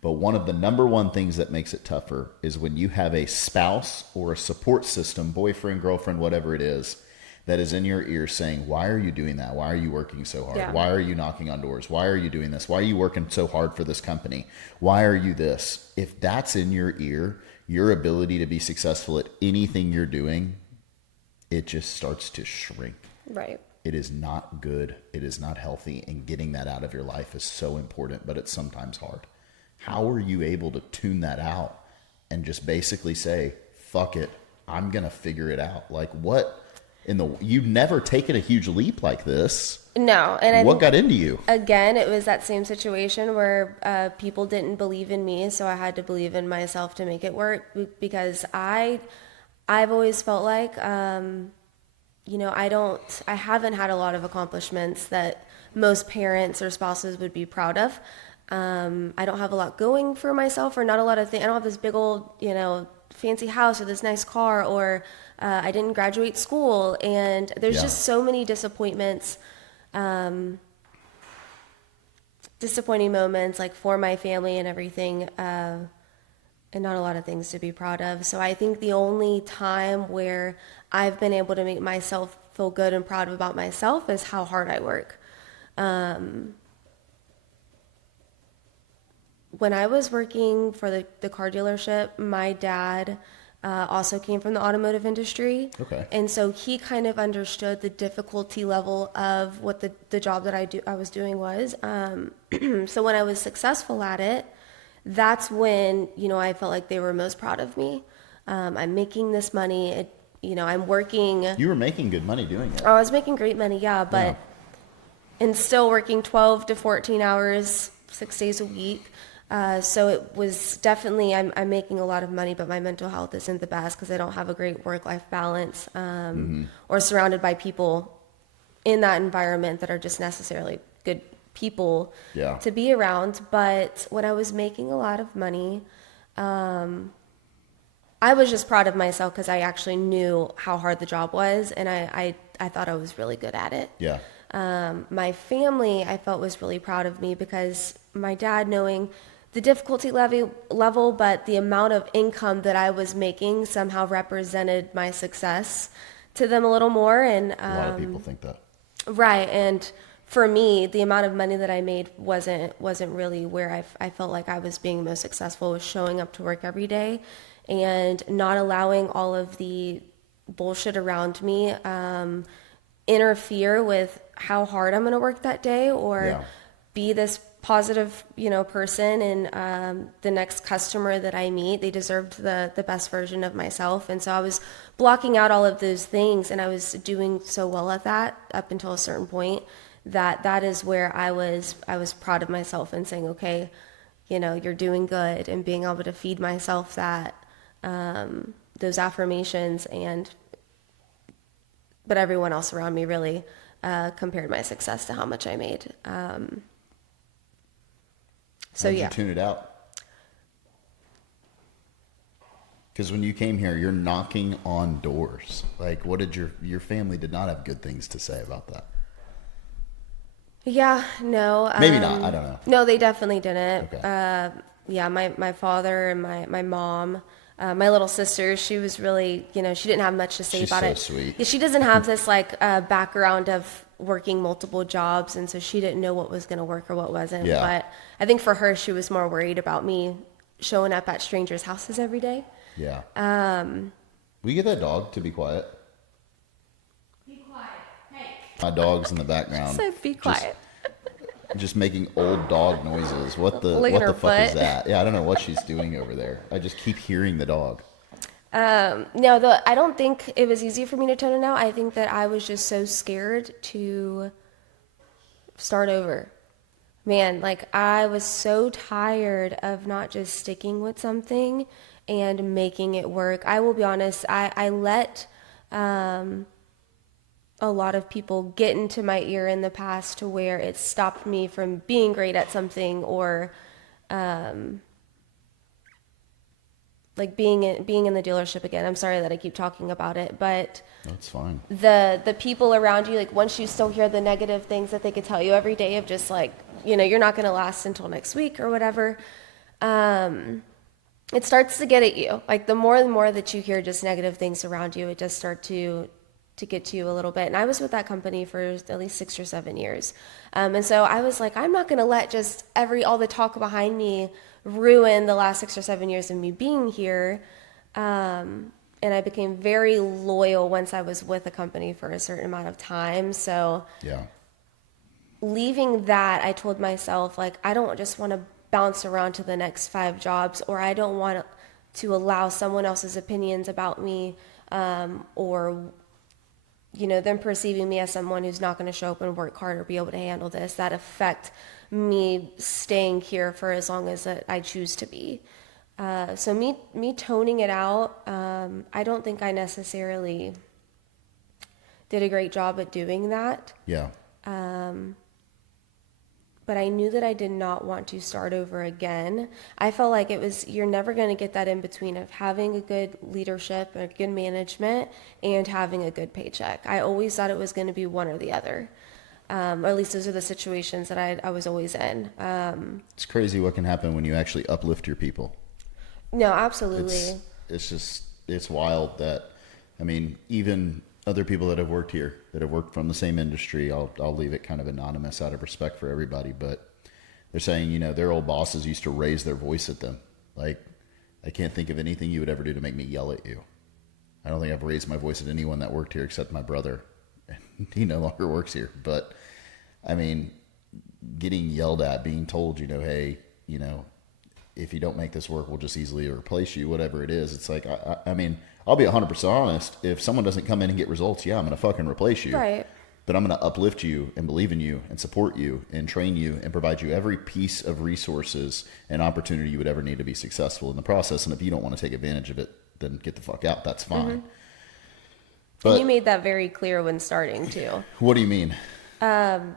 but one of the number one things that makes it tougher is when you have a spouse or a support system, boyfriend, girlfriend, whatever it is, that is in your ear saying, why are you doing that? Why are you working so hard? Yeah. Why are you knocking on doors? Why are you doing this? Why are you working so hard for this company? Why are you this? If that's in your ear, your ability to be successful at anything you're doing, it just starts to shrink. Right. It is not good. It is not healthy. And getting that out of your life is so important, but it's sometimes hard. How are you able to tune that out and just basically say, fuck it, I'm going to figure it out? Like what you've never taken a huge leap like this. No. And what got into you? Again, it was that same situation where people didn't believe in me. So I had to believe in myself to make it work, because I've always felt like, I haven't had a lot of accomplishments that most parents or spouses would be proud of. I don't have a lot going for myself, or not a lot of things. I don't have this big old, fancy house or this nice car, or I didn't graduate school. And there's just so many disappointments, disappointing moments, like for my family and everything, and not a lot of things to be proud of. So I think the only time where I've been able to make myself feel good and proud about myself is how hard I work. When I was working for the car dealership, my dad also came from the automotive industry. Okay. And so he kind of understood the difficulty level of what the job that I was doing was. So when I was successful at it, that's when, I felt like they were most proud of me. I'm making this money. I'm working. You were making good money doing it. I was making great money, but and still working 12 to 14 hours, 6 days a week. So it was definitely, I'm making a lot of money, but my mental health isn't the best because I don't have a great work-life balance, or surrounded by people in that environment that are just necessarily good people to be around. But when I was making a lot of money, I was just proud of myself because I actually knew how hard the job was, and I thought I was really good at it. Yeah. My family, I felt, was really proud of me because my dad, knowing the difficulty level, but the amount of income that I was making somehow represented my success to them a little more. And a lot of people think that. Right. And for me, the amount of money that I made wasn't really where I felt like I was being most successful, was showing up to work every day and not allowing all of the bullshit around me interfere with how hard I'm going to work that day, or be this positive, person. And the next customer that I meet, they deserved the best version of myself. And so I was blocking out all of those things, and I was doing so well at that up until a certain point that is where I was proud of myself and saying, okay, you're doing good, and being able to feed myself that, those affirmations. But everyone else around me really compared my success to how much I made. So How'd you tune it out? Because when you came here, you're knocking on doors. Like, what did your family did not have good things to say about that? Yeah, no. Maybe not. I don't know. No, they definitely didn't. Okay. My father and my mom. My little sister, she was really, she didn't have much to say She's about so it. Sweet. Yeah, she doesn't have this background of working multiple jobs, and so she didn't know what was going to work or what wasn't. Yeah. But I think for her, she was more worried about me showing up at strangers' houses every day. Yeah. Will you get that dog to be quiet? Be quiet. Hey. My dog's in the background. Said be quiet. Just making old dog noises. What the fuck is that? Yeah, I don't know what she's doing over there. I just keep hearing the dog. No, I don't think it was easy for me to tone it out. I think that I was just so scared to start over. Man, I was so tired of not just sticking with something and making it work. I will be honest, I let a a lot of people get into my ear in the past to where it stopped me from being great at something, or like being in the dealership again. I'm sorry that I keep talking about it, but That's fine. the people around you, like once you still hear the negative things that they could tell you every day of just like, you're not going to last until next week or whatever, it starts to get at you. Like the more and more that you hear just negative things around you, it does start to get to you a little bit. And I was with that company for at least 6 or 7 years. And so I was like, I'm not going to let just all the talk behind me ruin the last 6 or 7 years of me being here. And I became very loyal once I was with a company for a certain amount of time. So Yeah. leaving that, I told myself, like, I don't just want to bounce around to the next 5 jobs, or I don't want to allow someone else's opinions about me, or them perceiving me as someone who's not going to show up and work hard or be able to handle this, that affect me staying here for as long as I choose to be. So me toning it out, I don't think I necessarily did a great job at doing that. Yeah. But I knew that I did not want to start over again. I felt like you're never going to get that in between of having a good leadership or good management and having a good paycheck. I always thought it was going to be one or the other. Or at least those are the situations that I was always in. It's crazy what can happen when you actually uplift your people. No, absolutely. It's wild that, even other people that have worked here, that have worked from the same industry, I'll leave it kind of anonymous out of respect for everybody, but they're saying, their old bosses used to raise their voice at them. Like, I can't think of anything you would ever do to make me yell at you. I don't think I've raised my voice at anyone that worked here except my brother. He no longer works here. But, getting yelled at, being told, hey, if you don't make this work, we'll just easily replace you, whatever it is. It's like, I'll be 100% honest. If someone doesn't come in and get results, yeah, I'm going to fucking replace you. Right. But I'm going to uplift you and believe in you and support you and train you and provide you every piece of resources and opportunity you would ever need to be successful in the process. And if you don't want to take advantage of it, then get the fuck out. That's fine. Mm-hmm. But and you made that very clear when starting too. What do you mean?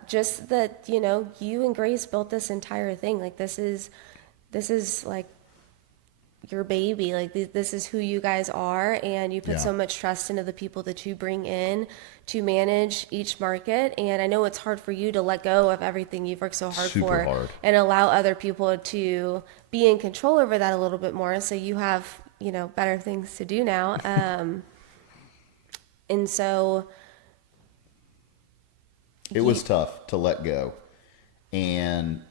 Just that, you and Grace built this entire thing. Like this is like your baby. Like this is who you guys are, and you put so much trust into the people that you bring in to manage each market. And I know it's hard for you to let go of everything you've worked so hard Super for hard. and allow other people to be in control over that a little bit more. So you have, better things to do now. And so it was tough to let go. And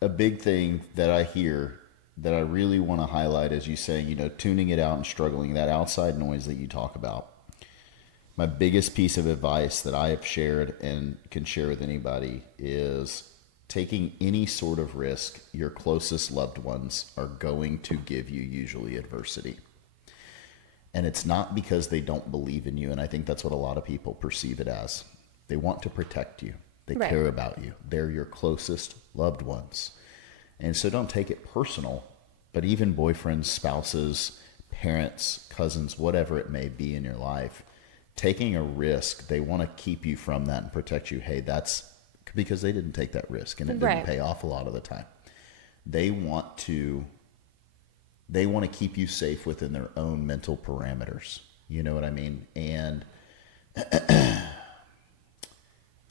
a big thing that I hear that I really want to highlight is you saying, tuning it out and struggling, that outside noise that you talk about. My biggest piece of advice that I have shared and can share with anybody is taking any sort of risk. Your closest loved ones are going to give you usually adversity. And it's not because they don't believe in you. And I think that's what a lot of people perceive it as. They want to protect you. They Right. care about you. They're your closest loved ones. And so don't take it personal, but even boyfriends, spouses, parents, cousins, whatever it may be in your life, taking a risk, they want to keep you from that and protect you. Hey, that's because they didn't take that risk and it didn't Right. pay off a lot of the time. They want to keep you safe within their own mental parameters. You know what I mean? And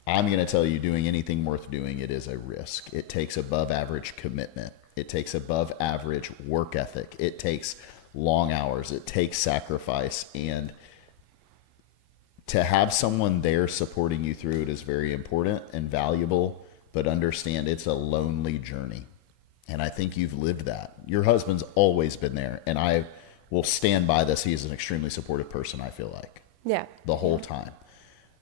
I'm going to tell you, doing anything worth doing, it is a risk. It takes above average commitment. It takes above average work ethic. It takes long hours. It takes sacrifice. And to have someone there supporting you through it is very important and valuable, but understand it's a lonely journey. And I think you've lived that. Your husband's always been there. And I will stand by this. He is an extremely supportive person, I feel like. Yeah. The whole time.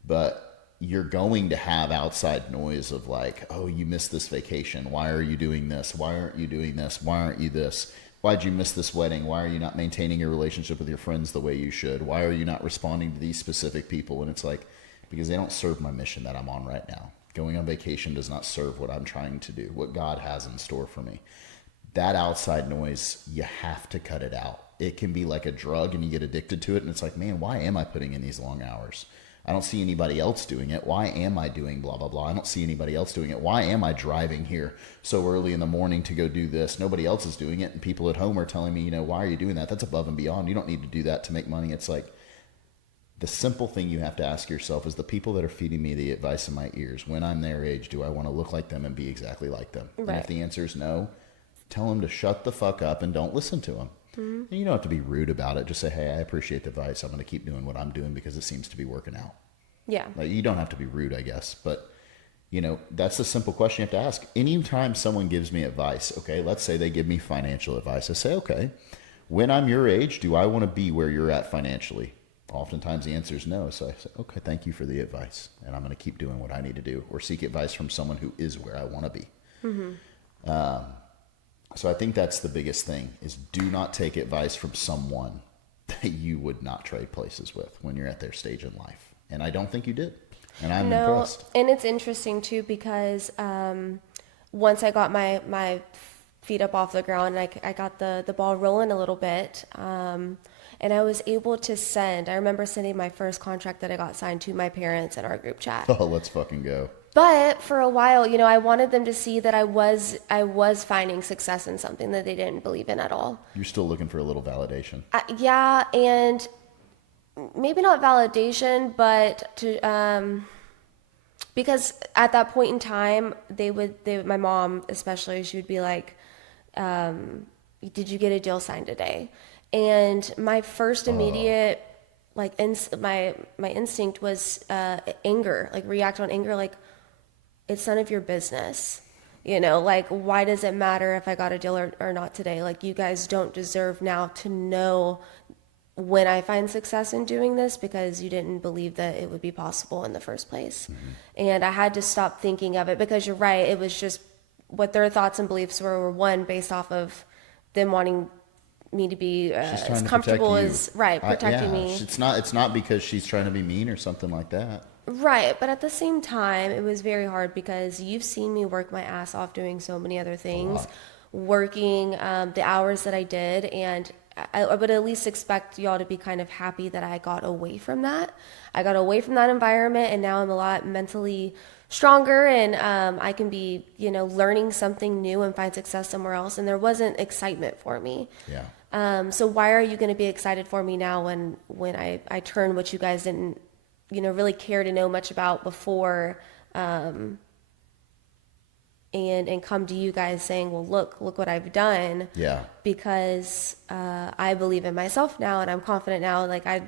But you're going to have outside noise of like, oh, you missed this vacation. Why are you doing this? Why aren't you doing this? Why aren't you this? Why'd you miss this wedding? Why are you not maintaining your relationship with your friends the way you should? Why are you not responding to these specific people? And it's like, because they don't serve my mission that I'm on right now. Going on vacation does not serve what I'm trying to do, what God has in store for me. That outside noise, you have to cut it out. It can be like a drug and you get addicted to it. And it's like, man, why am I putting in these long hours? I don't see anybody else doing it. Why am I doing blah, blah, blah? I don't see anybody else doing it. Why am I driving here so early in the morning to go do this? Nobody else is doing it. And people at home are telling me, why are you doing that? That's above and beyond. You don't need to do that to make money. It's like the simple thing you have to ask yourself is the people that are feeding me the advice in my ears, when I'm their age, do I want to look like them and be exactly like them? Right. And if the answer is no, tell them to shut the fuck up and don't listen to them. Mm-hmm. And you don't have to be rude about it. Just say, hey, I appreciate the advice. I'm going to keep doing what I'm doing because it seems to be working out. Yeah. Like, you don't have to be rude, I guess. But, that's the simple question you have to ask. Anytime someone gives me advice, okay, let's say they give me financial advice. I say, okay, when I'm your age, do I want to be where you're at financially? Oftentimes the answer is no. So I say, okay, thank you for the advice. And I'm going to keep doing what I need to do or seek advice from someone who is where I want to be. Mm-hmm. So I think that's the biggest thing is do not take advice from someone that you would not trade places with when you're at their stage in life. And I don't think you did. And I'm impressed. And it's interesting too, because once I got my feet up off the ground and I got the ball rolling a little bit, and I was able to I remember sending my first contract that I got signed to my parents in our group chat. Oh, let's fucking go. But for a while, I wanted them to see that I was finding success in something that they didn't believe in at all. You're still looking for a little validation. Yeah, and maybe not validation, but to because at that point in time, my mom especially, she would be like, "Did you get a deal signed today?" And my first immediate my instinct was anger, react on anger, it's none of your business. Why does it matter if I got a deal or not today? You guys don't deserve now to know when I find success in doing this because you didn't believe that it would be possible in the first place. Mm-hmm. And I had to stop thinking of it because you're right. It was just what their thoughts and beliefs were one based off of them wanting me to be as comfortable as protecting me. It's not because she's trying to be mean or something like that. Right, but at the same time, it was very hard because you've seen me work my ass off doing so many other things, working the hours that I did, and I would at least expect y'all to be kind of happy that I got away from that. I got away from that environment, and now I'm a lot mentally stronger, and I can be, learning something new and find success somewhere else, and there wasn't excitement for me. Yeah. So why are you going to be excited for me now when I turn what you guys didn't really care to know much about before, and come to you guys saying, well, look what I've done. Yeah. Because I believe in myself now and I'm confident now. I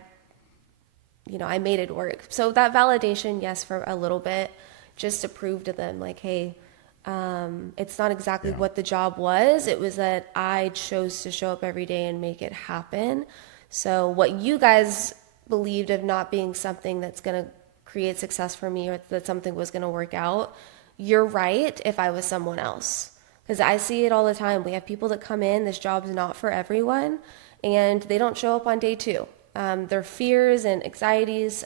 made it work. So that validation, yes, for a little bit, just to prove to them hey, it's not exactly what the job was. It was that I chose to show up every day and make it happen. So what you guys believed of not being something that's going to create success for me or that something was going to work out, you're right if I was someone else. Because I see it all the time. We have people that come in, this job's not for everyone, and they don't show up on day two. Their fears and anxieties,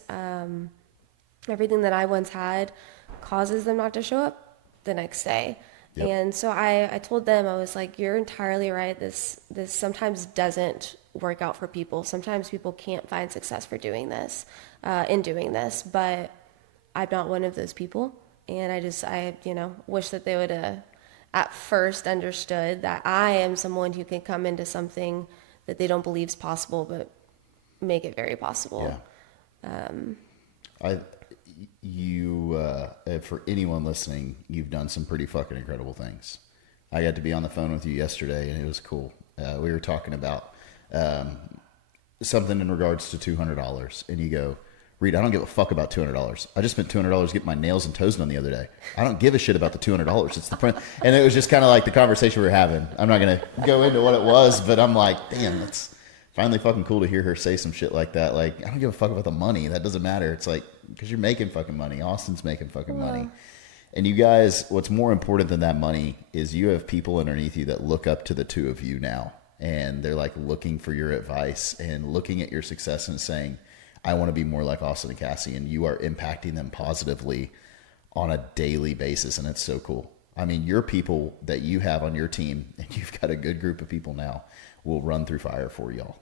everything that I once had causes them not to show up the next day. Yep. And so I told them, I was like, you're entirely right. This sometimes doesn't work out for people. Sometimes people can't find success for doing this, but I'm not one of those people. And I wish that they would at first understood that I am someone who can come into something that they don't believe is possible, but make it very possible. Yeah. For anyone listening, you've done some pretty fucking incredible things. I got to be on the phone with you yesterday and it was cool. We were talking about something in regards to $200 and you go, Reid, I don't give a fuck about $200. I just spent $200 getting my nails and toes done the other day. I don't give a shit about the $200. It's the print. And it was just kind of like the conversation we were having. I'm not going to go into what it was, but I'm like, damn, it's finally fucking cool to hear her say some shit like that. I don't give a fuck about the money. That doesn't matter. It's because you're making fucking money. Austin's making fucking money. And you guys, what's more important than that money is you have people underneath you that look up to the two of you now. And they're looking for your advice and looking at your success and saying, I want to be more like Austin and Cassey, and you are impacting them positively on a daily basis, and it's so cool. I mean, your people that you have on your team, and you've got a good group of people now, will run through fire for y'all,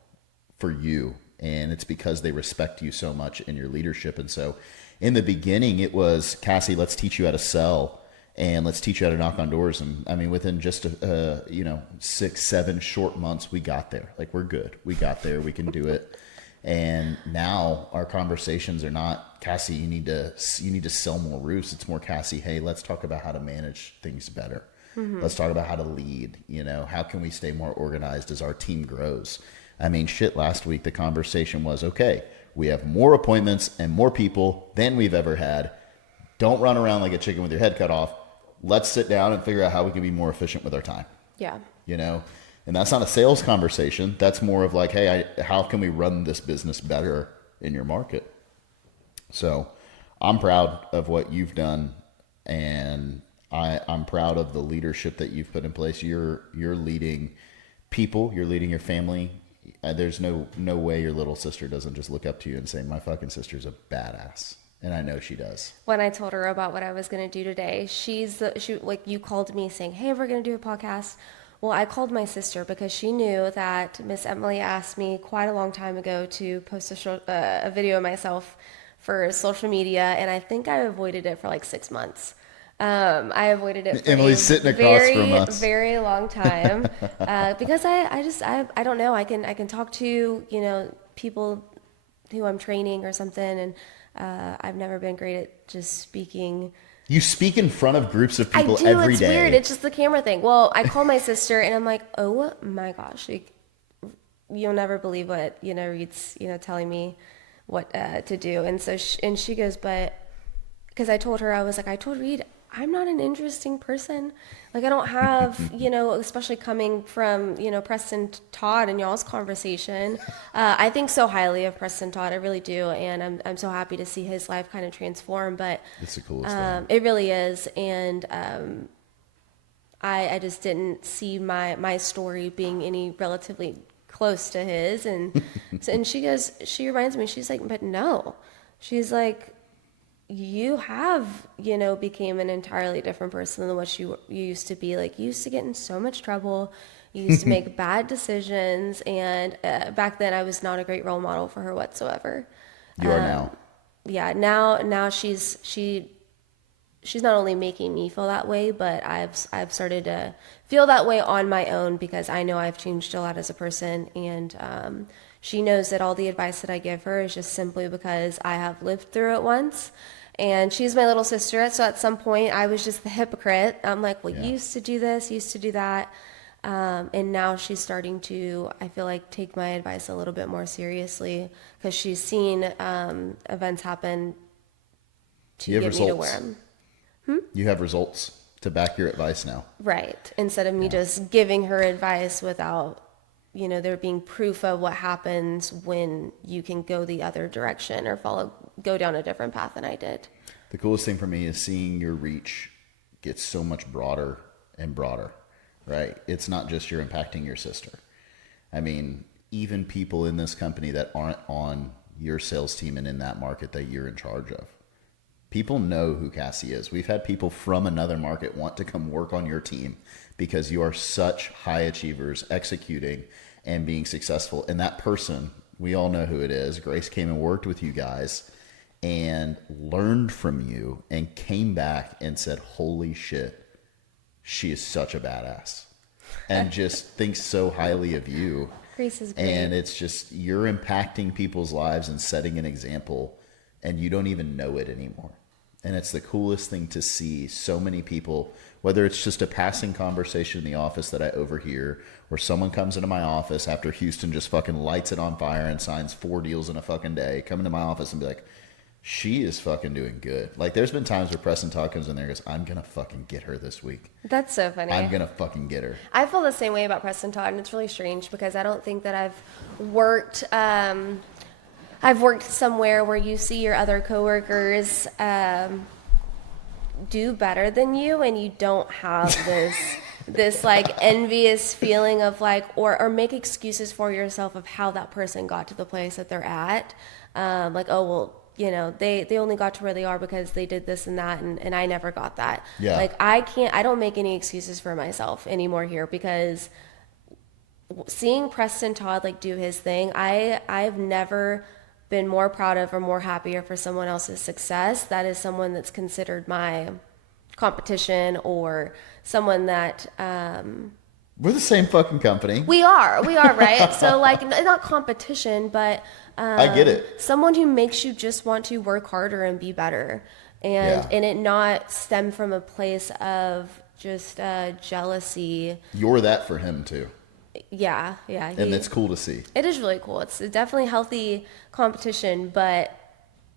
for you, And it's because they respect you so much in your leadership. And so in the beginning, it was, Cassey, let's teach you how to sell and let's teach you how to knock on doors. And I mean, within just, 6-7 short months, we got there. Like, we're good. We got there. We can do it. And now our conversations are not, Cassey, you need to sell more roofs. It's more, Cassey, hey, let's talk about how to manage things better. Mm-hmm. Let's talk about how to lead. How can we stay more organized as our team grows? I mean, last week the conversation was, okay, we have more appointments and more people than we've ever had. Don't run around like a chicken with your head cut off. Let's sit down and figure out how we can be more efficient with our time. Yeah. And that's not a sales conversation. That's more of like, hey, how can we run this business better in your market? So I'm proud of what you've done, and I'm proud of the leadership that you've put in place. You're leading people. You're leading your family. There's no way your little sister doesn't just look up to you and say, my fucking sister's a badass. And I know she does. When I told her about what I was going to do today, she like, you called me saying, hey, we're going to do a podcast. Well, I called my sister because she knew that Miss Emily asked me quite a long time ago to post a video of myself for social media. And I think I avoided it for like 6 months. I avoided it for Emily's sitting across from us. Very long time, because I don't know. I can talk to, people who I'm training or something. And, I've never been great at just speaking. You speak in front of groups of people every day. It's weird. It's just the camera thing. Well, I call my sister and I'm like, oh my gosh, like, you'll never believe what, Reid's, telling me what, to do. And so, she goes, but, cause I told her, I told Reid, I'm not an interesting person. Like, I don't have, especially coming from, Preston Todd and y'all's conversation. I think so highly of Preston Todd. I really do. And I'm so happy to see his life kind of transform, but it's the coolest thing. It really is. And, I just didn't see my story being any relatively close to his. And, she reminds me, she's like, but no, she's like, you have, became an entirely different person than what you used to be. Like, you used to get in so much trouble. You used to make bad decisions. And back then I was not a great role model for her whatsoever. You are now. Yeah. Now she's not only making me feel that way, but I've started to feel that way on my own because I know I've changed a lot as a person. And, she knows that all the advice that I give her is just simply because I have lived through it once. And she's my little sister. So at some point I was just the hypocrite. I'm like, well, you used to do this, used to do that. And now she's starting to, I feel like, take my advice a little bit more seriously because she's seen events happen to get me to where I'm. You have results to back your advice now. Right. Instead of me just giving her advice without, there being proof of what happens when you can go the other direction or go down a different path than I did. The coolest thing for me is seeing your reach get so much broader and broader, right? It's not just you're impacting your sister. I mean, even people in this company that aren't on your sales team and in that market that you're in charge of. People know who Cassey is. We've had people from another market want to come work on your team because you are such high achievers executing and being successful. And that person, we all know who it is. Grace came and worked with you guys and learned from you and came back and said, holy shit, she is such a badass. And just thinks so highly of you. Grace is great. And it's just, you're impacting people's lives and setting an example and you don't even know it anymore. And it's the coolest thing to see so many people, whether it's just a passing conversation in the office that I overhear, or someone comes into my office after Houston just fucking lights it on fire and signs 4 deals in a fucking day, come into my office and be like, she is fucking doing good. Like, there's been times where Preston Todd comes in there and goes, I'm going to fucking get her this week. That's so funny. I'm going to fucking get her. I feel the same way about Preston Todd, and it's really strange because I don't think that I've worked somewhere where you see your other coworkers do better than you, and you don't have this like envious feeling of like, or make excuses for yourself of how that person got to the place that they're at. Like, oh, well, they only got to where they are because they did this and that, and I never got that. Yeah. Like, I don't make any excuses for myself anymore here because seeing Preston Todd like do his thing, I've never been more proud of or more happier for someone else's success. That is someone that's considered my competition or someone that we're the same fucking company. we are right. So like not competition, but I get it. Someone who makes you just want to work harder and be better, and it not stem from a place of just jealousy. You're that for him too. Yeah. And it's cool to see. It is really cool. It's definitely healthy competition, but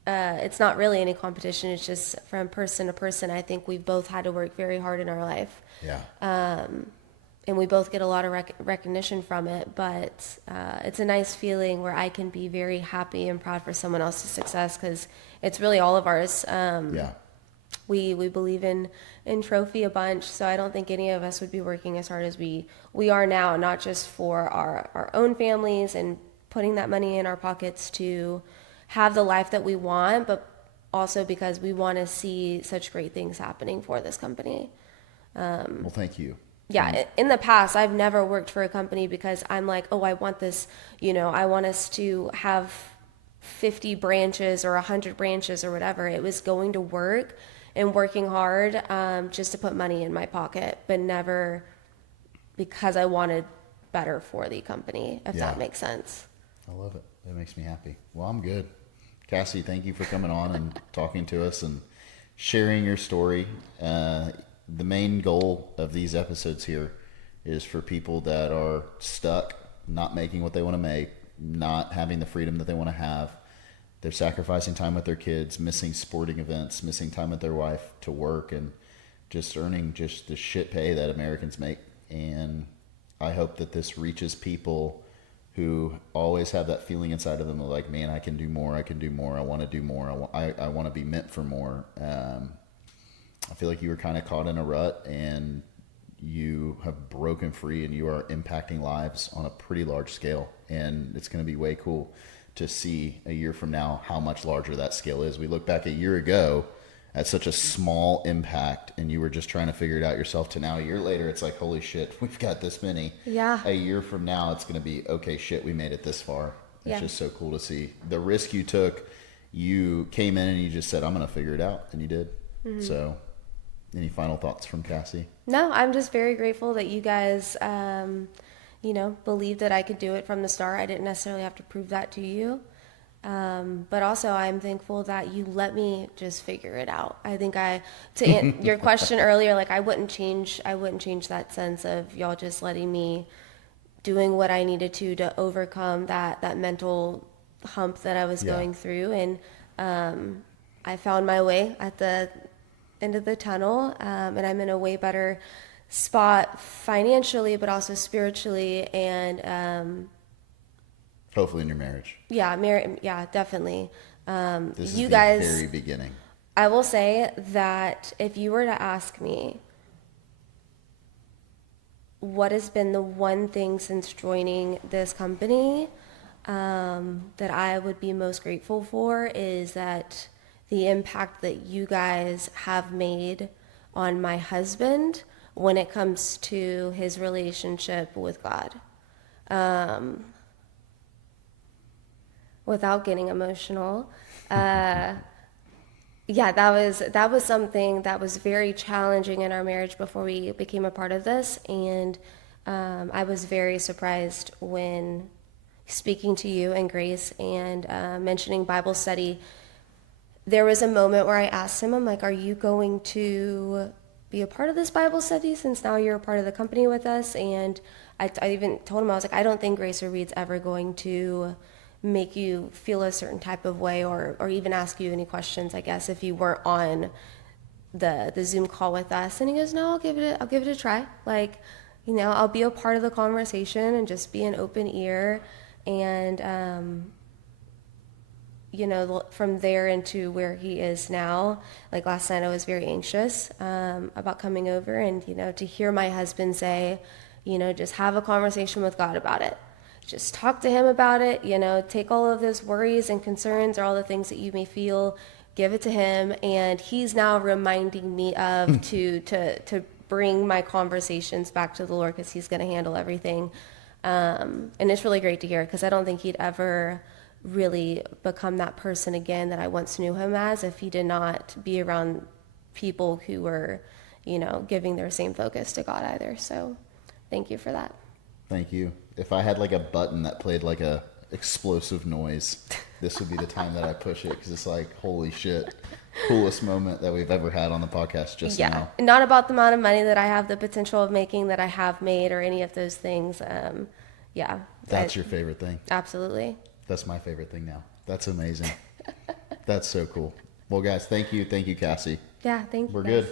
it's not really any competition. It's just from person to person. I think we've both had to work very hard in our life. Yeah. And we both get a lot of recognition from it, but it's a nice feeling where I can be very happy and proud for someone else's success, because it's really all of ours. We believe in trophy a bunch, so I don't think any of us would be working as hard as we are now, not just for our own families and putting that money in our pockets to have the life that we want, but also because we want to see such great things happening for this company. Well, thank you. Yeah, in the past, I've never worked for a company because I'm like, oh, I want this, I want us to have 50 branches or 100 branches or whatever. It was going to work and working hard just to put money in my pocket, but never because I wanted better for the company, if that makes sense. I love it. That makes me happy. Well, I'm good. Cassey, thank you for coming on and talking to us and sharing your story. The main goal of these episodes here is for people that are stuck, not making what they want to make, not having the freedom that they want to have. They're sacrificing time with their kids, missing sporting events, missing time with their wife to work, and just earning just the shit pay that Americans make. And I hope that this reaches people who always have that feeling inside of them of like, man, I can do more, I can do more, I want to do more, I want to be meant for more. I feel like you were kind of caught in a rut, and you have broken free, and you are impacting lives on a pretty large scale. And it's going to be way cool to see a year from now how much larger that scale is. We look back a year ago at such a small impact, and you were just trying to figure it out yourself, to now a year later, it's like, holy shit, we've got this many. Yeah. A year from now, it's going to be, okay, shit, we made it this far. It's just so cool to see. The risk you took, you came in and you just said, I'm going to figure it out. And you did. Mm-hmm. So any final thoughts from Cassey? No, I'm just very grateful that you guys, believed that I could do it from the start. I didn't necessarily have to prove that to you. But also I'm thankful that you let me just figure it out. I think to your question earlier, like I wouldn't change that sense of y'all just letting me doing what I needed to overcome that mental hump that I was going through. And, I found my way at the end of the tunnel. And I'm in a way better spot financially, but also spiritually. And, hopefully in your marriage. Yeah, definitely. This is you the guys, very beginning. I will say that if you were to ask me what has been the one thing since joining this company that I would be most grateful for, is that the impact that you guys have made on my husband when it comes to his relationship with God. Without getting emotional, that was something that was very challenging in our marriage before we became a part of this, and I was very surprised when speaking to you and Grace and mentioning Bible study. There was a moment where I asked him, I'm like, are you going to be a part of this Bible study since now you're a part of the company with us? And I even told him, I was like, I don't think Grace or Reid's ever going to make you feel a certain type of way or even ask you any questions, I guess, if you weren't on the Zoom call with us. And he goes, no, I'll give it a try. Like, I'll be a part of the conversation and just be an open ear. And, from there into where he is now, like last night I was very anxious about coming over and, to hear my husband say, just have a conversation with God about it. Just talk to him about it, take all of those worries and concerns or all the things that you may feel, give it to him. And he's now reminding me of to bring my conversations back to the Lord, because he's going to handle everything. And it's really great to hear, because I don't think he'd ever really become that person again that I once knew him as if he did not be around people who were, giving their same focus to God either. So thank you for that. Thank you. If I had like a button that played like a explosive noise, this would be the time that I push it, because it's like, holy shit, coolest moment that we've ever had on the podcast just now. Not about the amount of money that I have the potential of making, that I have made, or any of those things. That's your favorite thing? Absolutely. That's my favorite thing now. That's amazing. That's so cool. Well, guys, thank you. Thank you, Cassey. Yeah, thank you. We're good.